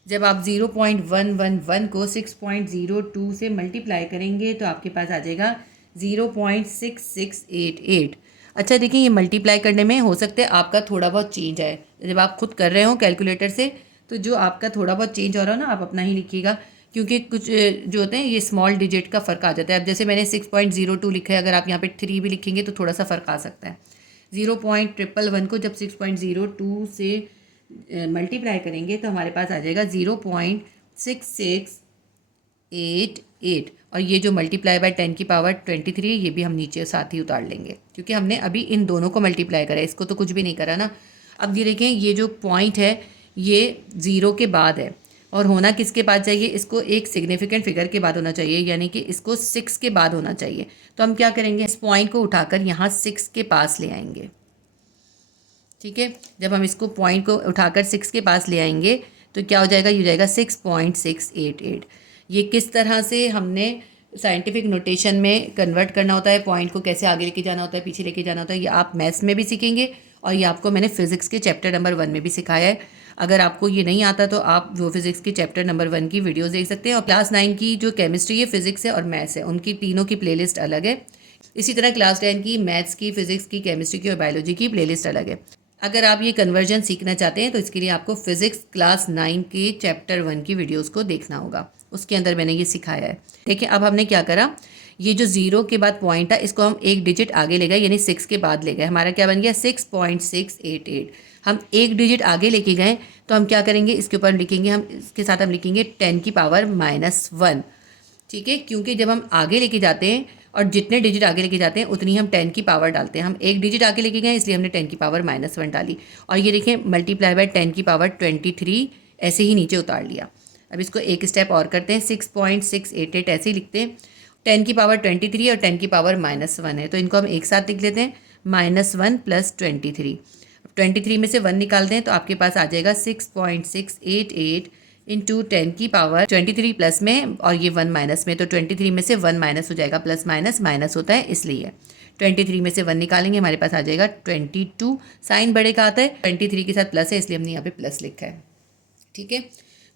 जब आप 0.111 को 6.02 से मल्टीप्लाई करेंगे तो आपके पास आ जाएगा 0.6688। अच्छा देखिए, ये मल्टीप्लाई करने में हो सकता है आपका थोड़ा बहुत चेंज आए। जब आप खुद कर रहे हो कैलकुलेटर से तो जो आपका थोड़ा बहुत चेंज हो रहा हो ना, आप अपना ही लिखिएगा, क्योंकि कुछ जो होते हैं ये स्मॉल डिजिट का फ़र्क आ जाता है। अब जैसे मैंने 6.02 लिखा है, अगर आप यहाँ पे 3 भी लिखेंगे तो थोड़ा सा फ़र्क आ सकता है। 0.111 को जब 6.02 से मल्टीप्लाई करेंगे तो हमारे पास आ जाएगा 0.6688। और ये जो मल्टीप्लाई बाय 10⁻23 है, ये भी हम नीचे साथ ही उतार लेंगे, क्योंकि हमने अभी इन दोनों को मल्टीप्लाई करा है, इसको तो कुछ भी नहीं करा ना। अब ये देखें, ये जो पॉइंट है ये 0 के बाद है, और होना किसके बाद चाहिए, इसको एक सिग्निफिकेंट फिगर के बाद होना चाहिए, यानी कि इसको 6 के बाद होना चाहिए। तो हम क्या करेंगे, इस पॉइंट को उठाकर यहाँ 6 के पास ले आएंगे। ठीक है, जब हम इसको पॉइंट को उठाकर 6 के पास ले आएंगे तो क्या हो जाएगा, ये हो जाएगा 6.688। ये किस तरह से हमने साइंटिफिक नोटेशन में कन्वर्ट करना होता है, पॉइंट को कैसे आगे लेके जाना होता है, पीछे लेके जाना होता है, ये आप मैथ्स में भी सीखेंगे और ये आपको मैंने फिजिक्स के चैप्टर नंबर 1 में भी सिखाया है। अगर आपको ये नहीं आता तो आप वो फिजिक्स के चैप्टर नंबर 1 की वीडियोस देख सकते हैं। और क्लास 9 की जो केमिस्ट्री है, फिजिक्स है और मैथ्स है, उनकी तीनों की प्लेलिस्ट अलग है। इसी तरह क्लास 10 की मैथ्स की, फिजिक्स की, केमिस्ट्री की और बायोलॉजी की प्लेलिस्ट अलग है। अगर आप ये कन्वर्जन सीखना चाहते हैं तो इसके लिए आपको फिजिक्स क्लास 9 के चैप्टर 1 की वीडियोस को देखना होगा, उसके अंदर मैंने ये सिखाया है। देखिए, अब हमने क्या करा, ये जो 0 के बाद पॉइंट था इसको हम एक डिजिट आगे ले गए, यानी 6 के बाद ले गए। हमारा क्या बन गया, 6.688। हम एक डिजिट आगे लेके गए तो हम क्या करेंगे, इसके ऊपर लिखेंगे, हम इसके साथ हम लिखेंगे 10⁻⁻1। ठीक है, क्योंकि जब हम आगे लेके जाते हैं और जितने डिजिट आगे लेके जाते हैं उतनी हम 10 की पावर डालते हैं। हम एक डिजिट आगे लेके गए इसलिए हमने 10⁻⁻1 डाली, और ये देखें मल्टीप्लाई बाय 10⁻23 ऐसे ही नीचे उतार लिया। अब इसको एक स्टेप और करते हैं, 6.688 ऐसे ही लिखते हैं। 10⁻23 और 10⁻⁻1 है, तो इनको हम एक साथ लिख लेते हैं, -1 + 23। 23 में से 1 निकालते हैं तो आपके पास आ जाएगा 6.688 इंटू 10⁻23 प्लस में और ये 1 माइनस में, तो 23 में से 1 माइनस हो जाएगा, प्लस माइनस माइनस होता है इसलिए 23 में से 1 निकालेंगे, हमारे पास आ जाएगा 22। साइन बड़े का आता है, 23 के साथ प्लस है इसलिए हमने यहाँ पे प्लस लिखा है। ठीक है,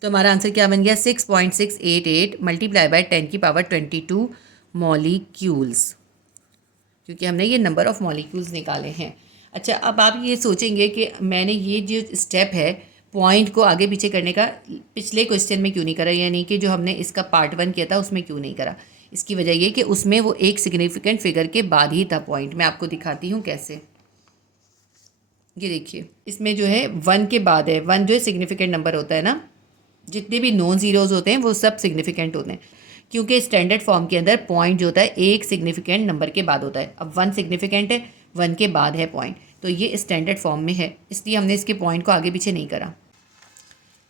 तो हमारा आंसर क्या बन गया, 6.688 मल्टीप्लाई बाय 10⁻22 मॉलिक्यूल्स, क्योंकि हमने ये नंबर ऑफ मॉलिक्यूल्स निकाले हैं। अच्छा, अब आप ये सोचेंगे कि मैंने ये जो स्टेप है पॉइंट को आगे पीछे करने का पिछले क्वेश्चन में क्यों नहीं करा, यानी कि जो हमने इसका पार्ट 1 किया था उसमें क्यों नहीं करा। इसकी वजह ये कि उसमें वो एक सिग्निफिकेंट फिगर के बाद ही था पॉइंट। मैं आपको दिखाती हूँ कैसे। ये देखिए, इसमें जो है 1 के बाद है, 1 जो है सिग्निफिकेंट नंबर होता है ना, जितने भी नॉन ज़ीरोज़ होते हैं वो सब सिग्निफिकेंट होते हैं, क्योंकि स्टैंडर्ड फॉर्म के अंदर पॉइंट जो होता है एक सिग्निफिकेंट नंबर के बाद होता है। अब 1 सिग्निफिकेंट है, 1 के बाद है पॉइंट, तो ये स्टैंडर्ड फॉर्म में है, इसलिए हमने इसके पॉइंट को आगे पीछे नहीं करा।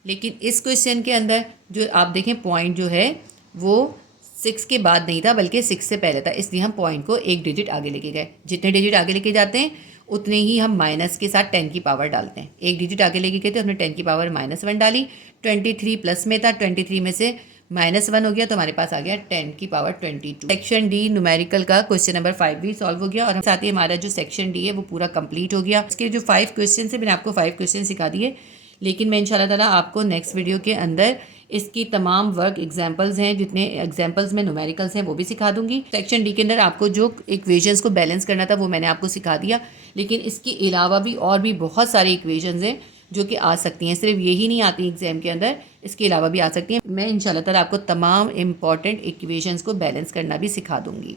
लेकिन इस क्वेश्चन के अंदर जो आप देखें पॉइंट जो है वो 6 के बाद नहीं था बल्कि 6 से पहले था, इसलिए हम पॉइंट को एक डिजिट आगे लेके गए। जितने डिजिट आगे लेके जाते हैं उतने ही हम माइनस के साथ 10 की पावर डालते हैं। एक डिजिट आगे लेके गए थे, हमने 10 की पावर -1 डाली। 23 प्लस में था, 23 में से -1 हो गया तो हमारे पास आ गया 10 की पावर 22। सेक्शन डी न्यूमेरिकल का क्वेश्चन नंबर 5 भी सॉल्व हो गया, और साथ ही हमारा जो सेक्शन डी है वो पूरा कंप्लीट हो गया। इसके जो 5 क्वेश्चन है मैंने आपको 5 क्वेश्चन सिखा दिए, लेकिन मैं इंशाल्लाह ताला आपको नेक्स्ट वीडियो के अंदर इसकी तमाम वर्क एग्जाम्पल्स हैं, जितने एग्जाम्पल्स में न्यूमेरिकल्स हैं वो भी सिखा दूंगी। सेक्शन डी के अंदर आपको जो इक्वेशंस को बैलेंस करना था वो मैंने आपको सिखा दिया, लेकिन इसके अलावा भी और भी बहुत सारे इक्वेशंस हैं जो कि आ सकती हैं, सिर्फ यही नहीं आती एग्जाम के अंदर, इसके अलावा भी आ सकती हैं। मैं इंशाल्लाह ताला आपको तमाम इंपॉर्टेंट इक्वेशंस को बैलेंस करना भी सिखा दूँगी।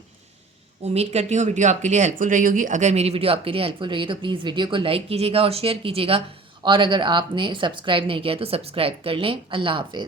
उम्मीद करती हूँ वीडियो आपके लिए हेल्पफुल रही होगी। अगर मेरी वीडियो आपके लिए हेल्पफुल रही है तो प्लीज़ वीडियो को लाइक कीजिएगा और शेयर कीजिएगा, और अगर आपने सब्सक्राइब नहीं किया है तो सब्सक्राइब कर लें। अल्लाह हाफिज़।